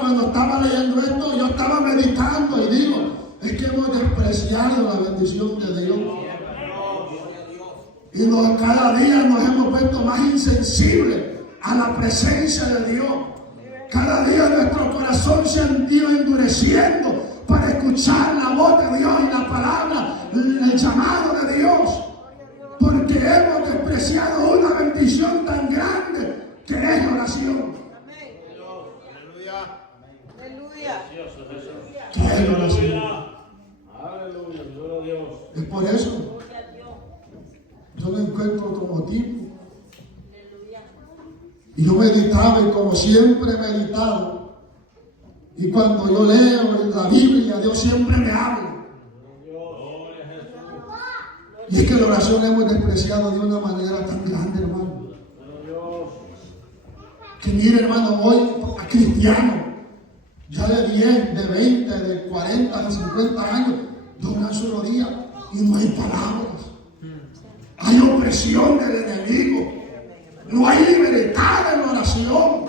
Cuando estaba leyendo esto, yo estaba meditando y digo, es que hemos despreciado la bendición de Dios. Y cada día nos hemos vuelto más insensibles a la presencia de Dios. Cada día nuestro corazón se ha ido endureciendo para escuchar la voz de Dios y la palabra, el llamado de Dios. Porque hemos despreciado una bendición tan grande que es la oración. ¿Qué es la oración? Es por eso yo me encuentro como tipo. Y yo meditaba, y como siempre he meditado, y cuando yo leo la Biblia, Dios siempre me habla. Y es que la oración la hemos despreciado de una manera tan grande, hermano. Que mire, hermano, hoy a cristianos, ya de 10, de 20, de 40, de 50 años, doblan su rodilla y no hay palabras. Hay opresión del enemigo. No hay libertad en la oración.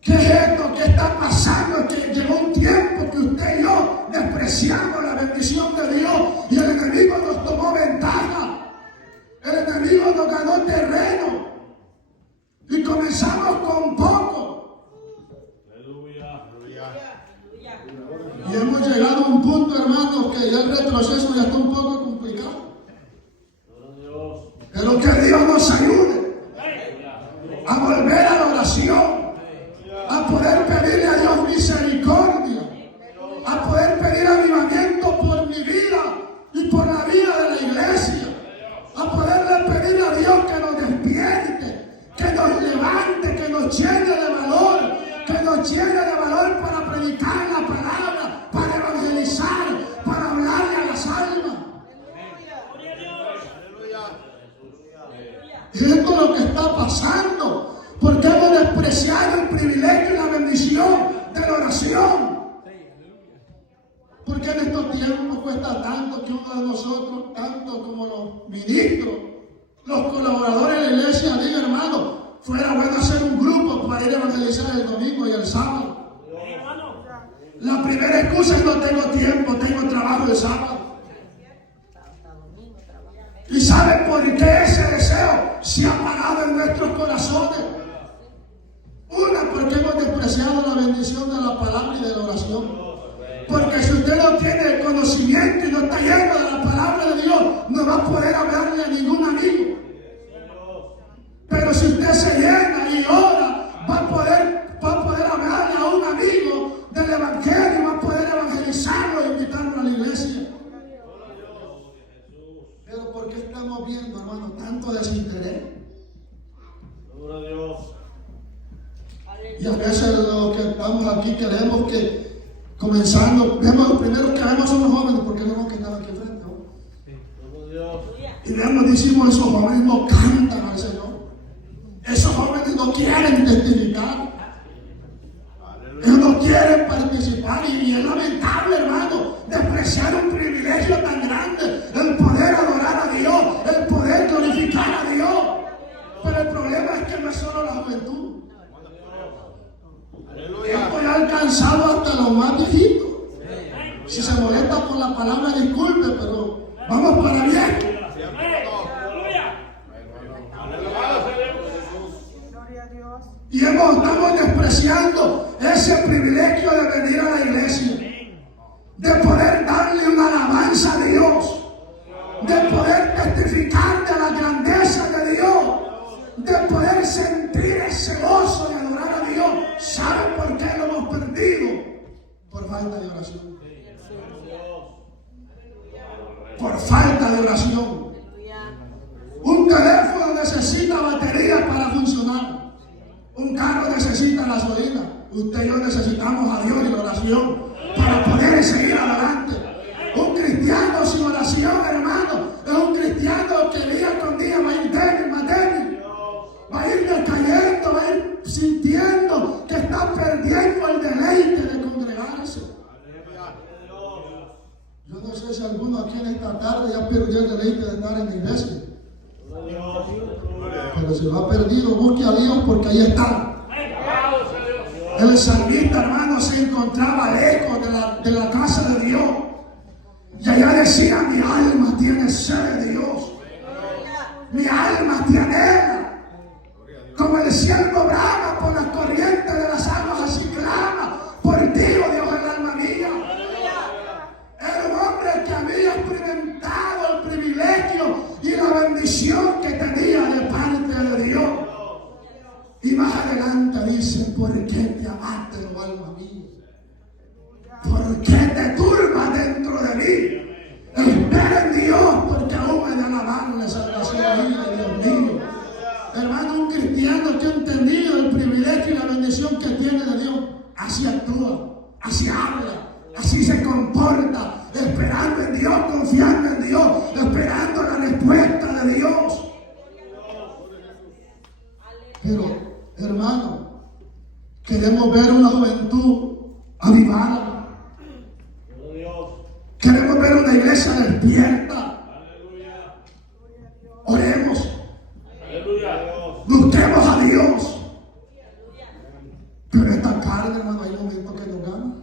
¿Qué es esto? ¿Qué está pasando? Es que llegó un tiempo que usted y yo despreciamos la bendición de Dios y el enemigo nos tomó ventaja. El enemigo nos ganó terreno y comenzamos con poco. Y hemos llegado a un punto, hermanos, que ya el retroceso ya está un poco complicado. Pero que Dios nos ayude a volver a la oración, a poder pedirle a Dios misericordia, a poder pedir avivamiento por mi vida y por la vida de la iglesia, a poderle pedir a Dios que nos despierte, que nos levante, que nos llene de valor, para predicar la palabra, para evangelizar, para hablarle a las almas. Y esto es lo que está pasando, porque hemos despreciado el privilegio y la bendición de la oración. Porque en estos tiempos cuesta tanto que uno de nosotros, tanto como los ministros, los colaboradores de la iglesia, digan, hermano, fuera bueno hacer un grupo para ir a evangelizar el domingo y el sábado. La primera excusa es: no tengo tiempo, tengo trabajo el sábado. ¿Y saben por qué ese deseo se ha apagado en nuestros corazones? Una, porque hemos despreciado la bendición de la palabra y de la oración. Porque si usted no tiene conocimiento y no está lleno de la palabra de Dios, no va a poder hablarle a ningún amigo. Pero si usted se llena y ora, va a poder hablarle a un amigo del evangelio, va a poder evangelizarlo e invitarlo a la iglesia. Pero ¿por qué estamos viendo, hermano, tanto desinterés? Y a veces los que estamos aquí queremos que, comenzando, vemos los primeros que vemos son los jóvenes, porque vemos que están aquí enfrente, ¿no? Y decimos, esos jóvenes no cantan al Señor. Esos jóvenes no quieren testificar. Ellos no quieren participar. Y es lamentable, hermano, despreciar un privilegio tan grande, el poder adorar a Dios, el molesta por la palabra, disculpe, pero vamos para bien. Y estamos despreciando ese privilegio de venir a la iglesia, de poder darle una alabanza a Dios, de poder testificar de la grandeza de Dios, de poder sentir ese gozo de adorar a Dios. ¿Saben por qué lo hemos perdido? Por falta de oración. Por falta de oración. Un teléfono necesita batería para funcionar. Un carro necesita gasolina. Usted y yo necesitamos a Dios y la oración para poder seguir adelante. Un cristiano sin oración, hermano, es un cristiano que día con día va a ir débil, más débil. Va a ir decayendo, va a ir sintiendo que está perdiendo el deleite de congregarse. Yo no sé si alguno aquí en esta tarde ya perdió el deleite de estar en la iglesia. Pero si lo ha perdido, busque a Dios porque ahí está. El salmista, hermano, se encontraba lejos de la casa de Dios. Y allá decía: mi alma tiene sed de Dios. Mi alma te anhela. Como el siervo brama por las corrientes de las aguas, así clama por ti, oh Dios, el alma mía. El hombre que había experimentado el privilegio y la bendición que tenía de parte de Dios. Y más adelante dice: ¿por qué te amaste, oh alma mía? ¿Por qué te turba dentro de mí? Espera en Dios, porque aún me da la mano la salvación de Dios mío. Hermano, un cristiano que ha entendido el privilegio y la bendición que tiene de Dios, así actúa, así habla, así se comporta, esperando en Dios, confiando en Dios, esperando la respuesta de Dios. Pero, hermano, queremos ver una juventud avivada. Queremos ver una iglesia despierta. Oremos. Busquemos a Dios. Pero esta carne, hermano, hay momentos que nos gana.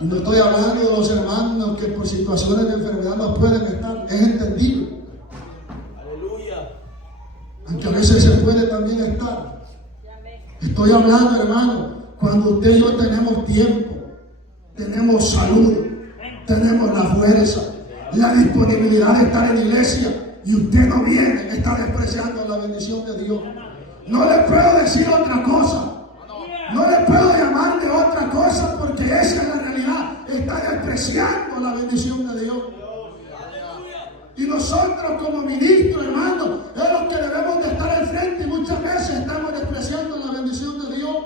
Y no estoy hablando de los hermanos que por situaciones de enfermedad no pueden estar. Es entendible. Aunque a veces se puede también estar. Estoy hablando, hermano, cuando usted y yo tenemos tiempo, tenemos salud, tenemos la fuerza, la disponibilidad de estar en la iglesia, y usted no viene, está despreciando la bendición de Dios. No le puedo decir otra cosa, no le puedo llamar de otra cosa, porque esa es la realidad. Está despreciando la bendición de Dios. Y nosotros como ministros, hermanos, es lo que debemos de estar al frente, y muchas veces estamos despreciando la bendición de Dios.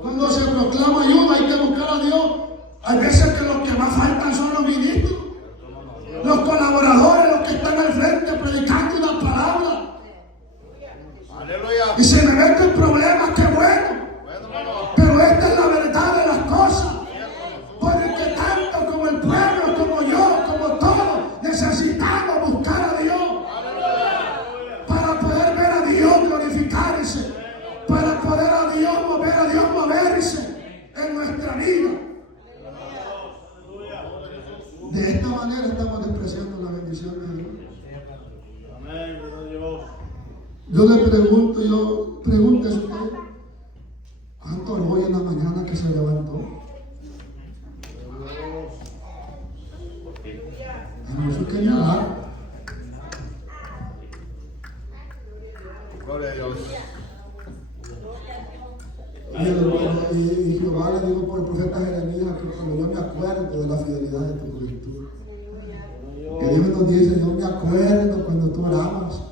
Cuando se proclama ayuda, hay que buscar a Dios. Hay veces que los que más faltan son los ministros, los colaboradores, los que están al frente predicando una palabra. Y se me meten problemas, qué bueno. Pero esta es la verdad de las cosas. Porque tanto como el pueblo, como yo, como todos, necesitamos buscar a Dios para poder ver a Dios glorificarse, para poder ver a Dios moverse en nuestra vida. De esta manera estamos despreciando la bendición de Dios. Yo le pregunto, pregúntese usted, ¿cuánto oró hoy en la mañana que se levantó? Eso quería dar. Gloria a Dios. Y Jehová le dijo por el profeta Jeremías que cuando yo me acuerdo de la fidelidad de tu juventud, que Dios nos dice: yo me acuerdo cuando tú orabas,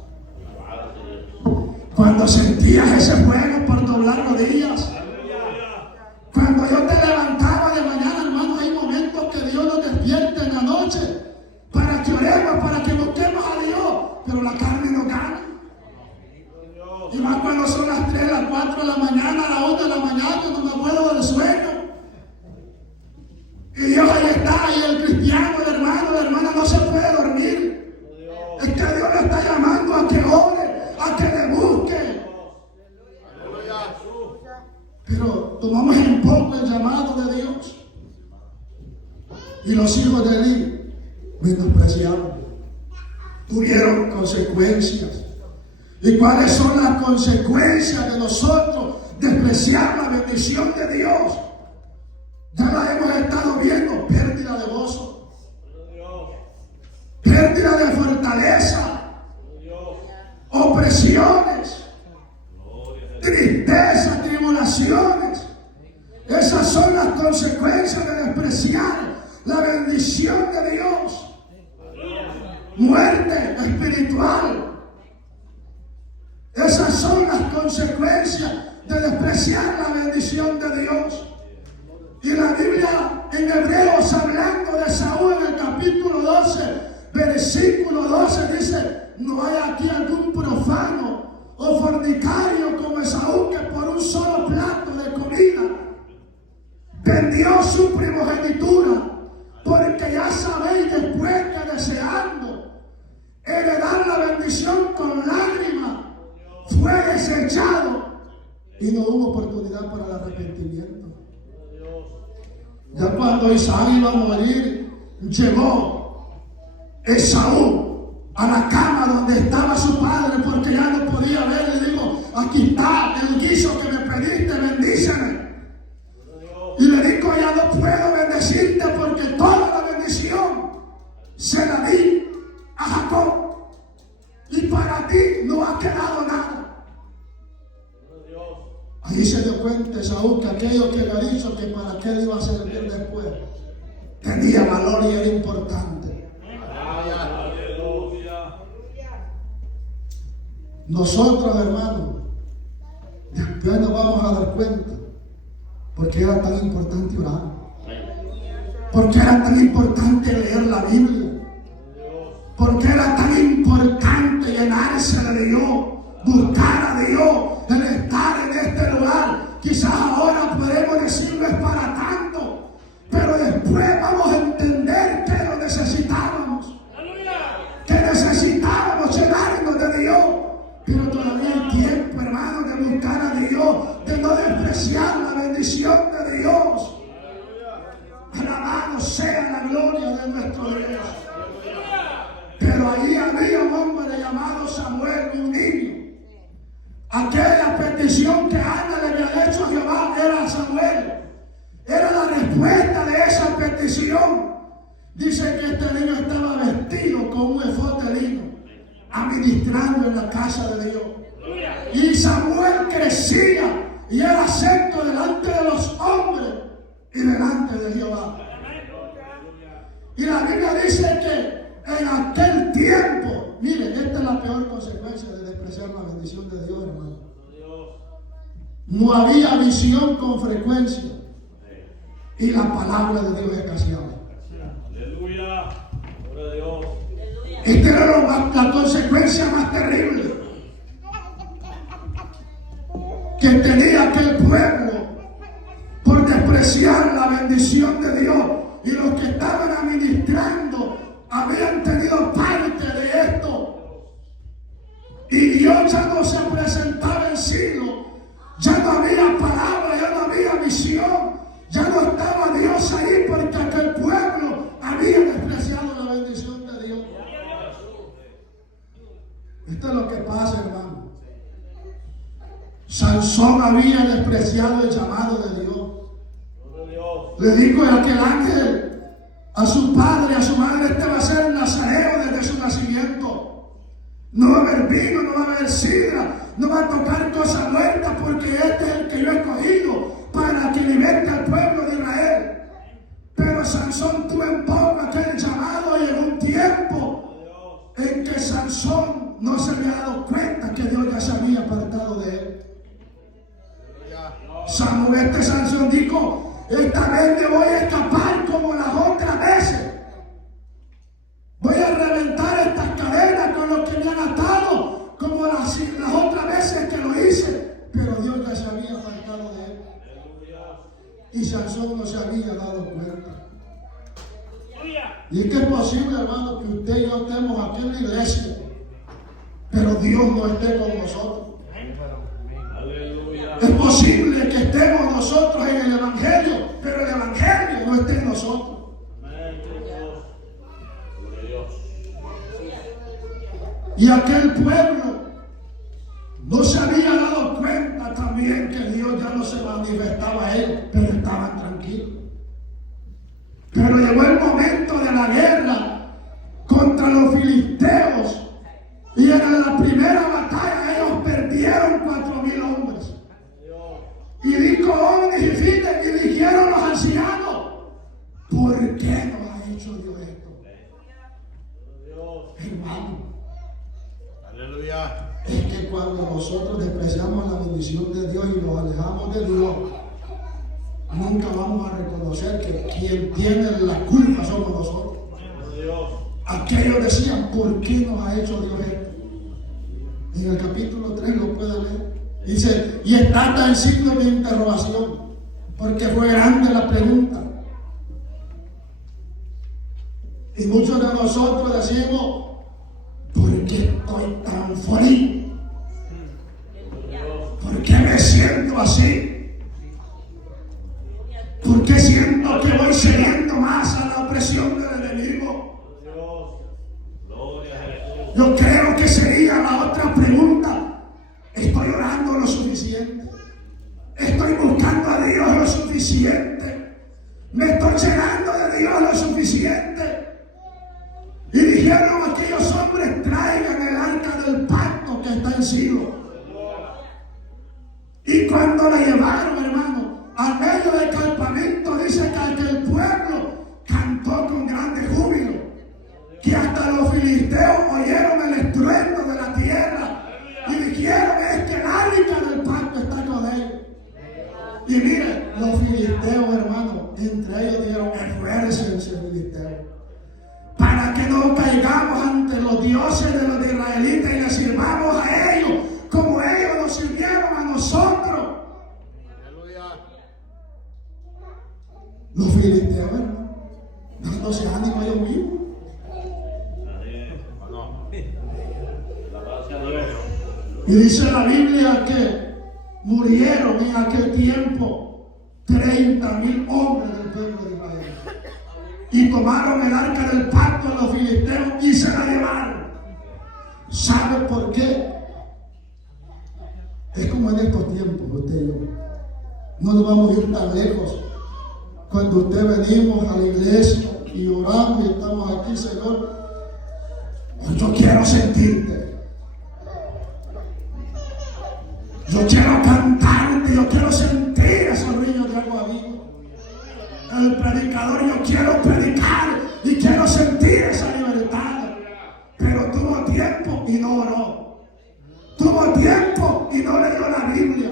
cuando sentías ese fuego por doblar rodillas, cuando yo te levantaba de mañana, hermano. Hay momentos que Dios nos despierta en la noche para que oremos, para que busquemos a Dios, pero la carne nos gana. Y más cuando son las 3, las 4 de la mañana, a las 1 de la mañana, cuando me acuerdo del sueño. Y Dios ahí está, y el cristiano, el hermano, la hermana no se puede dormir. Es que Dios le está llamando a que ore, a que le busque. tomamos en poco el llamado de Dios. Y los hijos de Elí menospreciaron, tuvieron consecuencias. ¿Y cuáles son las consecuencias de nosotros despreciar la bendición de Dios? Ya la hemos estado viendo: pérdida de gozo, pérdida de fortaleza, opresiones, tristeza, tribulaciones. Esas son las consecuencias de despreciar la bendición de Dios. Muerte espiritual. Esas son las consecuencias de despreciar la bendición de Dios. Y la Biblia en Hebreos, hablando de Saúl, en el capítulo 12, versículo 12, dice: no hay aquí algún profano o fornicario como Esaú, que por un solo plato de comida vendió su primogenitura. Porque ya sabéis, después que deseando heredar la bendición con lágrimas, fue desechado y no hubo oportunidad para el arrepentimiento. Ya cuando Isaac iba a morir, llegó Esaú a la cama donde estaba su padre, porque ya no podía ver, y dijo: aquí está el guiso que me pediste, bendíceme. Y le dijo: ya no puedo bendecirte, porque toda la bendición se la di a Jacob, y para ti no ha quedado nada. Ahí se dio cuenta Esaú que aquello que le ha dicho, que para qué le iba a servir después, tenía valor y era importante. Nosotros, hermanos, después nos vamos a dar cuenta porque era tan importante orar, porque era tan importante leer la Biblia, porque era tan importante llenarse de Dios, buscar a Dios, el estar en este lugar. Quizás ahora podemos decir: no es para tanto, pero después vamos a entender que lo necesitábamos, que necesitábamos llenarnos de Dios. Pero todavía hay tiempo, hermano, de buscar a Dios, de no despreciar la bendición de Dios. Alabado sea la gloria de nuestro Dios. Pero ahí había un hombre llamado Samuel, un niño. Aquella petición que Ana le había hecho a Jehová era Samuel. Era la respuesta de esa petición. Dice que este niño estaba vestido con un efod de lino, administrando en la casa de Dios. Y Samuel crecía y era acepto delante de los hombres y delante de Jehová. Y la Biblia dice que en aquel tiempo, miren, esta es la peor consecuencia de despreciar la bendición de Dios, hermano. No había visión con frecuencia y la palabra de Dios escaseaba. Aleluya. Gloria a Dios. Esta era la consecuencia más terrible que tenía aquel pueblo por despreciar la bendición de Dios. Y los que estaban administrando habían tenido parte de esto. Y Dios ya no se presentaba en siglo. Ya no había palabra, ya no había visión. Ya no estaba Dios ahí, porque aquel pueblo había despreciado la bendición de Dios. Esto es lo que pasa, hermano. Sansón había despreciado el llamado de Dios. Le dijo aquel ángel a su padre, a su madre: este va a ser nazareo desde su nacimiento. No va a haber vino, no va a haber sidra, no va a tocar cosa muerta, porque este es el que yo he escogido para que liberte al pueblo de Israel. Pero Sansón tuvo en poco aquel llamado, y en un tiempo en que Sansón no se había dado cuenta que Dios ya se había apartado de él. Sansón dijo: esta vez me voy a escapar como las otras veces. Voy a reventar estas cadenas con los que me han atado, como las otras veces que lo hice. Pero Dios ya se había apartado de él. Y Sansón no se había dado cuenta. Y es que es posible, hermano, que usted y yo estemos aquí en la iglesia, pero Dios no esté con nosotros. Aleluya. Es posible que estemos nosotros en el Evangelio, pero el Evangelio no esté en nosotros. Amén, Dios. Gloria a Dios. Y aquel pueblo no se había dado cuenta también que Dios ya no se manifestaba a él, pero estaban tranquilos. Pero llegó el momento de la guerra contra los filisteos y en la primera batalla ellos perdieron 4,000 hombres. Y dijo Oni y Fines y dijeron los ancianos: ¿por qué nos ha hecho Dios esto? Hermano, Aleluya. es que cuando nosotros despreciamos la bendición de Dios y nos alejamos de Dios, nunca vamos a reconocer que quien tiene la culpa somos nosotros. Dios. Aquellos decían: ¿por qué nos ha hecho Dios esto? En el capítulo 3 lo pueden leer. Dice, y está hasta en signo de interrogación, porque fue grande la pregunta. Y muchos de nosotros decimos: ¿por qué estoy tan feliz? ¿Por qué me siento así? ¿Por qué siento que voy cediendo más a la opresión del enemigo? Gloria a Jesús. Yo creo que sería la otra pregunta: ¿estoy orando lo suficiente? ¿Estoy buscando a Dios lo suficiente? ¿Me estoy llenando de Dios lo suficiente? Y dijeron aquellos hombres: traigan el arca del pacto que está en Silo. Y cuando la llevaron, hermano, al medio del campamento, dice que aquel pueblo cantó con grande júbilo, que hasta los filisteos oyeron el estruendo de la tierra y dijeron: es que el arca del pacto está con ellos. Y mire, los filisteos, hermano, entre ellos dijeron: esfuércense, filisteos, para que no caigamos ante los dioses de los israelitas y les sirvamos a ellos como ellos nos sirvieron a nosotros. Los filisteos, hermano, dándose ánimo a ellos mismos. La gracia de Dios. Y dice la Biblia que murieron en aquel tiempo 30,000 hombres del pueblo de Israel. Y tomaron el arca del pacto de los filisteos y se la llevaron. ¿Sabe por qué? Es como en estos tiempos, usted y yo. No nos vamos a ir tan lejos. Cuando usted venimos a la iglesia y oramos y estamos aquí: Señor, yo quiero sentirte. Yo quiero cantarte, yo quiero sentir esos ríos de agua viva. El predicador: yo quiero predicar y quiero sentir esa libertad. Pero tuvo tiempo y no oró. Tuvo tiempo y no leyó la Biblia.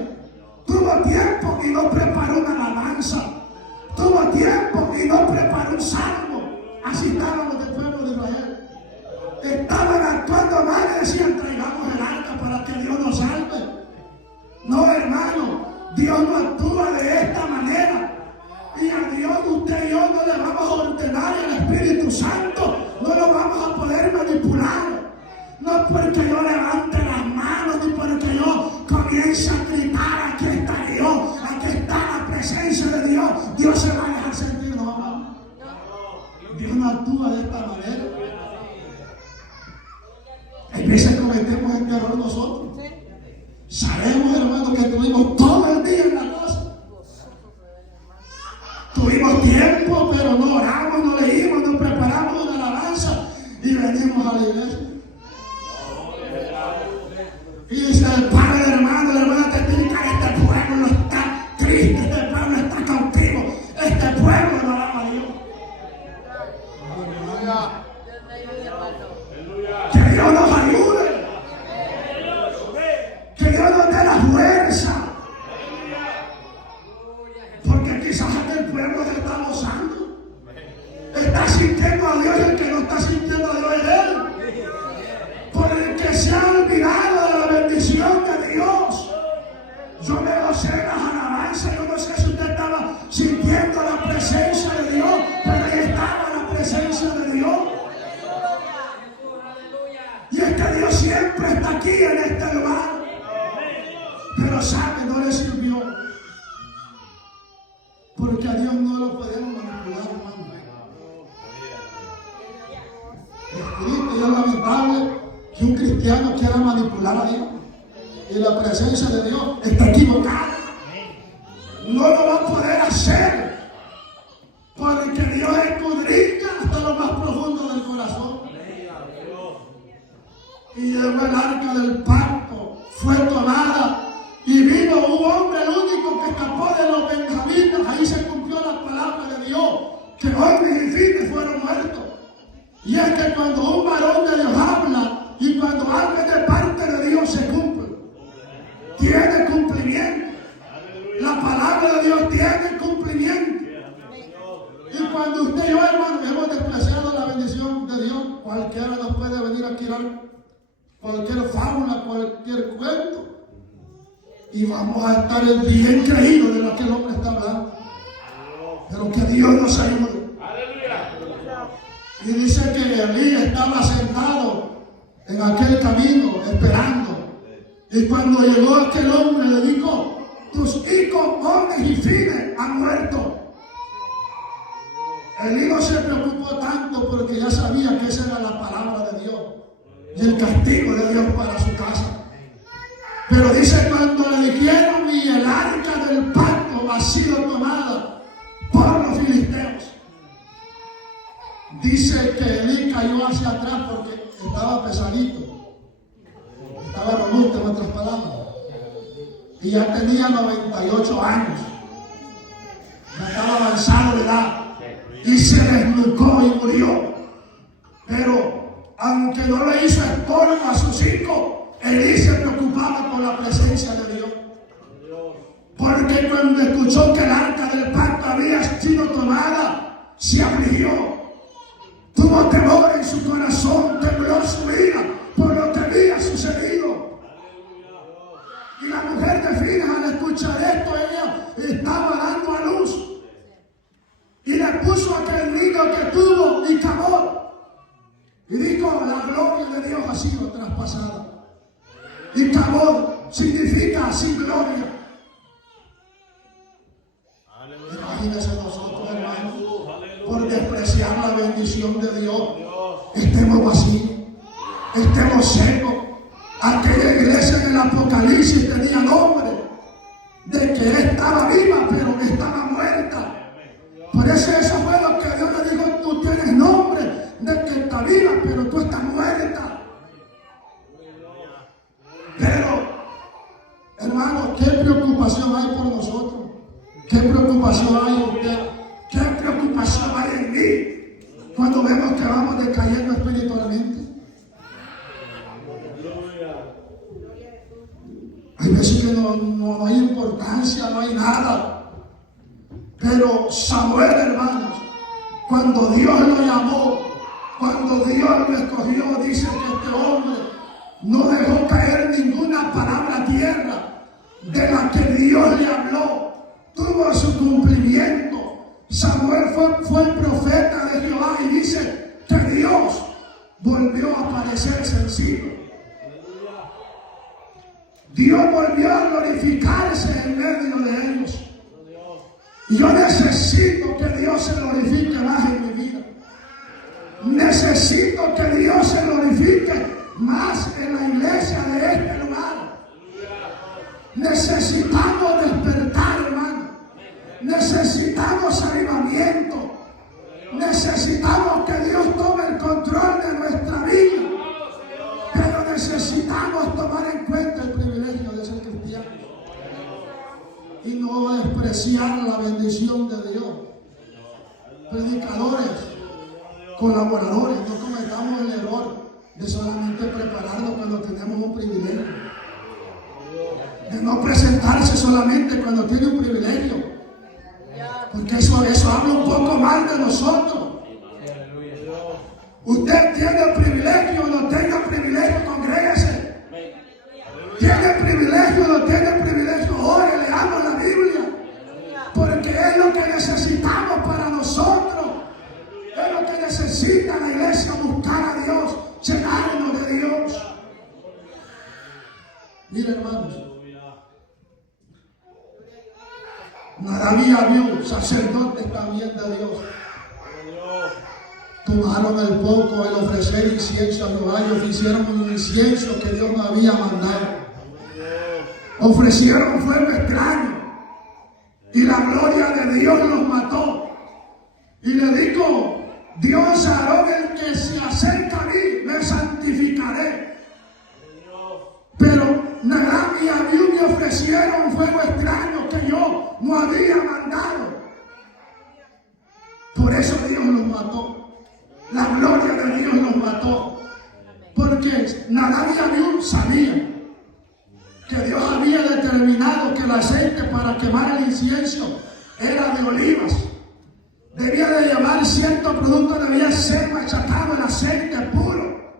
Tuvo tiempo y no preparó una alabanza. Tuvo tiempo y no preparó un salmo. Así estaban los del pueblo de Israel. Estaban actuando mal y decían: traigamos el arca para que Dios nos salve. No, hermano, Dios no actúa de esta manera. Y a Dios, usted y yo no le vamos a ordenar el Espíritu Santo. No lo vamos a poder manipular. No porque yo levante las manos, ni porque yo comience a gritar: aquí está Dios, aquí está la presencia de Dios. Dios se va a dejar sentir. No. Dios no actúa de esta manera. Hay veces cometemos este error nosotros. Sabemos, hermano, que estuvimos todo el día en la casa. Tuvimos tiempo, pero no oramos, no leímos, no preparamos una alabanza y venimos a la iglesia. Y dice el padre, hermano, la hermana testifica: este pueblo está triste, este pueblo está cautivo, este pueblo no alaba a Dios. Que Dios nos ayude, que Dios nos dé la fuerza, porque quizás aquel pueblo se está gozando, está sintiendo a Dios, y el que no está sintiendo a Dios es él, por el que se ha olvidado de la bendición de Dios. Yo me gocé en las alabanzas. Yo no sé si usted estaba sintiendo la presencia de Dios, pero ahí estaba la presencia de Dios. Y es que Dios siempre está aquí en este lugar. Pero sabe, no le sirvió Porque a Dios no lo podemos manipular, hermano. Es triste y es lamentable que un cristiano quiera manipular a Dios. Y la presencia de Dios está equivocada. No lo va a poder hacer. Porque Dios escudriña hasta lo más profundo del corazón. Y llegó el arca del pacto, fue tomada. Y vino un hombre, el único que escapó de los benjamitas. Ahí se cumplió la palabra de Dios, que hombres y fines fueron muertos. Y es que cuando un varón de Dios habla, y cuando habla de parte de Dios se cumple. Tiene cumplimiento. La palabra de Dios tiene cumplimiento. Y cuando usted y yo, hermano, hemos despreciado la bendición de Dios, cualquiera nos puede venir a tirar cualquier fábula, cualquier cuento. Y vamos a estar bien creídos de lo que el hombre está hablando. Pero que Dios nos ayude. Y dice que Elías estaba sentado en aquel camino esperando. Y cuando llegó aquel hombre le dijo: tus hijos, hombres y fines han muerto. Elías no se preocupó tanto porque ya sabía que esa era la palabra de Dios y el castigo de Dios para su casa. Pero dice, cuando le dijeron y el arca del pacto ha sido tomada por los filisteos, dice que Elí cayó hacia atrás porque estaba pesadito, estaba robusto en otras palabras, y ya tenía 98 años, ya estaba avanzado de edad, y se desnucó y murió. Pero aunque no le hizo estorbo a sus hijos, Elí se preocupaba por la presencia de Dios. Porque cuando escuchó que el arca del pacto había sido tomada, se afligió. Tuvo temor en su corazón, tembló su vida por lo que había sucedido. Y la mujer de Finehas, al escuchar esto, ella estaba dando a luz. Y le puso aquel niño que tuvo y clamó. Y dijo: la gloria de Dios ha sido traspasada. Y clamor significa sin gloria. Imagínense nosotros, hermanos, por despreciar la bendición de Dios, estemos vacíos, estemos secos. Aquella iglesia en el Apocalipsis tenía nombre de que estaba viva, pero que estaba muerta. Por eso fue lo que Dios le dijo: tú tienes nombre de que está viva, pero tú estás muerta. Pero, hermano, ¿qué preocupación hay por nosotros? ¿Qué preocupación hay en usted? ¿Qué preocupación hay en mí cuando vemos que vamos decayendo espiritualmente? Hay veces que no hay importancia, no hay nada. Pero Samuel, hermanos, cuando Dios lo llamó, cuando Dios lo escogió, dice que este hombre no dejó caer ninguna palabra a tierra de la que Dios le habló. Tuvo su cumplimiento. Samuel fue el profeta de Jehová y dice que Dios volvió a aparecer sencillo. Dios volvió a glorificarse en medio de ellos. Y yo necesito que Dios se glorifique más en mi vida. Necesito que Dios se glorifique más en la iglesia de este lugar. Necesitamos despertar, hermano. Necesitamos avivamiento. Necesitamos que Dios tome el control de nuestra vida. Pero necesitamos tomar en cuenta el privilegio de ser cristiano y no despreciar la bendición de Dios. Predicadores, colaboradores, no cometamos el error de solamente prepararnos cuando tenemos un privilegio, de no presentarse solamente cuando tiene un privilegio, porque eso habla un poco mal de nosotros. Usted tiene el privilegio o no tenga privilegio, congréguese. Tiene el privilegio o no tiene el privilegio, ore, leamos la Biblia, porque es lo que necesitamos para nosotros. Es lo que necesita la iglesia, buscar a Dios, llenarnos de Dios. Mira, hermanos, Nadab y Abiú, sacerdotes también de Dios, tomaron el poco, el ofrecer incienso a Jehová, y ofrecieron un incienso que Dios no había mandado. Ofrecieron fuego extraño, y la gloria de Dios los mató. Y le dijo Dios a Aarón: el que se acerca a mí, le santificaré. Pero Nadab y Abiú me ofrecieron fuego extraño que yo no había mandado. Por eso Dios los mató. La gloria de Dios los mató. Porque Nadab y Abiú sabían que Dios había determinado que el aceite para quemar el incienso era de olivas. Debía de llevar cierto producto, debía ser machacado en aceite puro,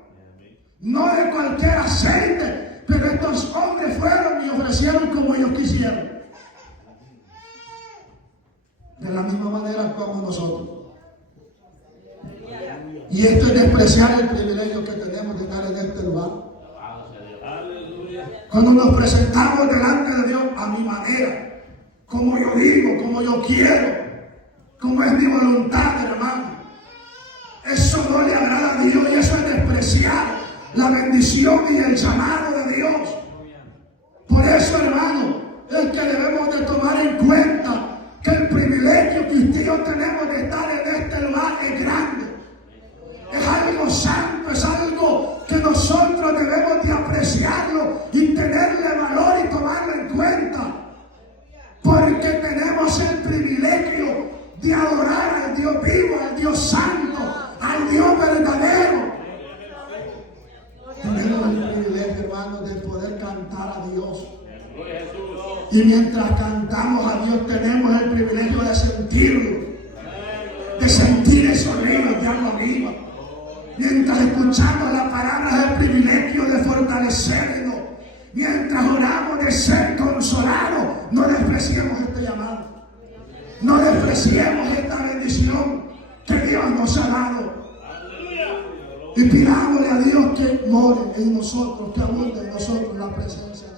no de cualquier aceite. Pero estos hombres fueron y ofrecieron como ellos quisieron. De la misma manera actuamos nosotros. Y esto es despreciar el privilegio que tenemos de estar en este lugar. Cuando nos presentamos delante de Dios a mi manera, como yo digo, como yo quiero, como es mi voluntad, hermano, eso no le agrada a Dios, y eso es despreciar la bendición y el llamado de Dios. Por eso, hermano, es que debemos de tomar en cuenta que el privilegio que usted y yo tenemos de estar en este lugar es grande. Es algo santo, es algo que nosotros debemos de apreciarlo y tenerle valor y tomarlo en cuenta. Porque tenemos el privilegio de adorar al Dios vivo, al Dios santo, al Dios verdadero. Tenemos el privilegio, hermano, de poder cantar a Dios. Y mientras cantamos a Dios, tenemos el privilegio de sentirlo, de sentir esos ríos de agua viva. Mientras escuchamos la palabra, es el privilegio de fortalecernos. Mientras oramos, de ser consolados. No despreciemos este llamado. No despreciemos esta bendición que Dios nos ha dado. Y pidámosle a Dios que more en nosotros, que abunde en nosotros la presencia de Dios.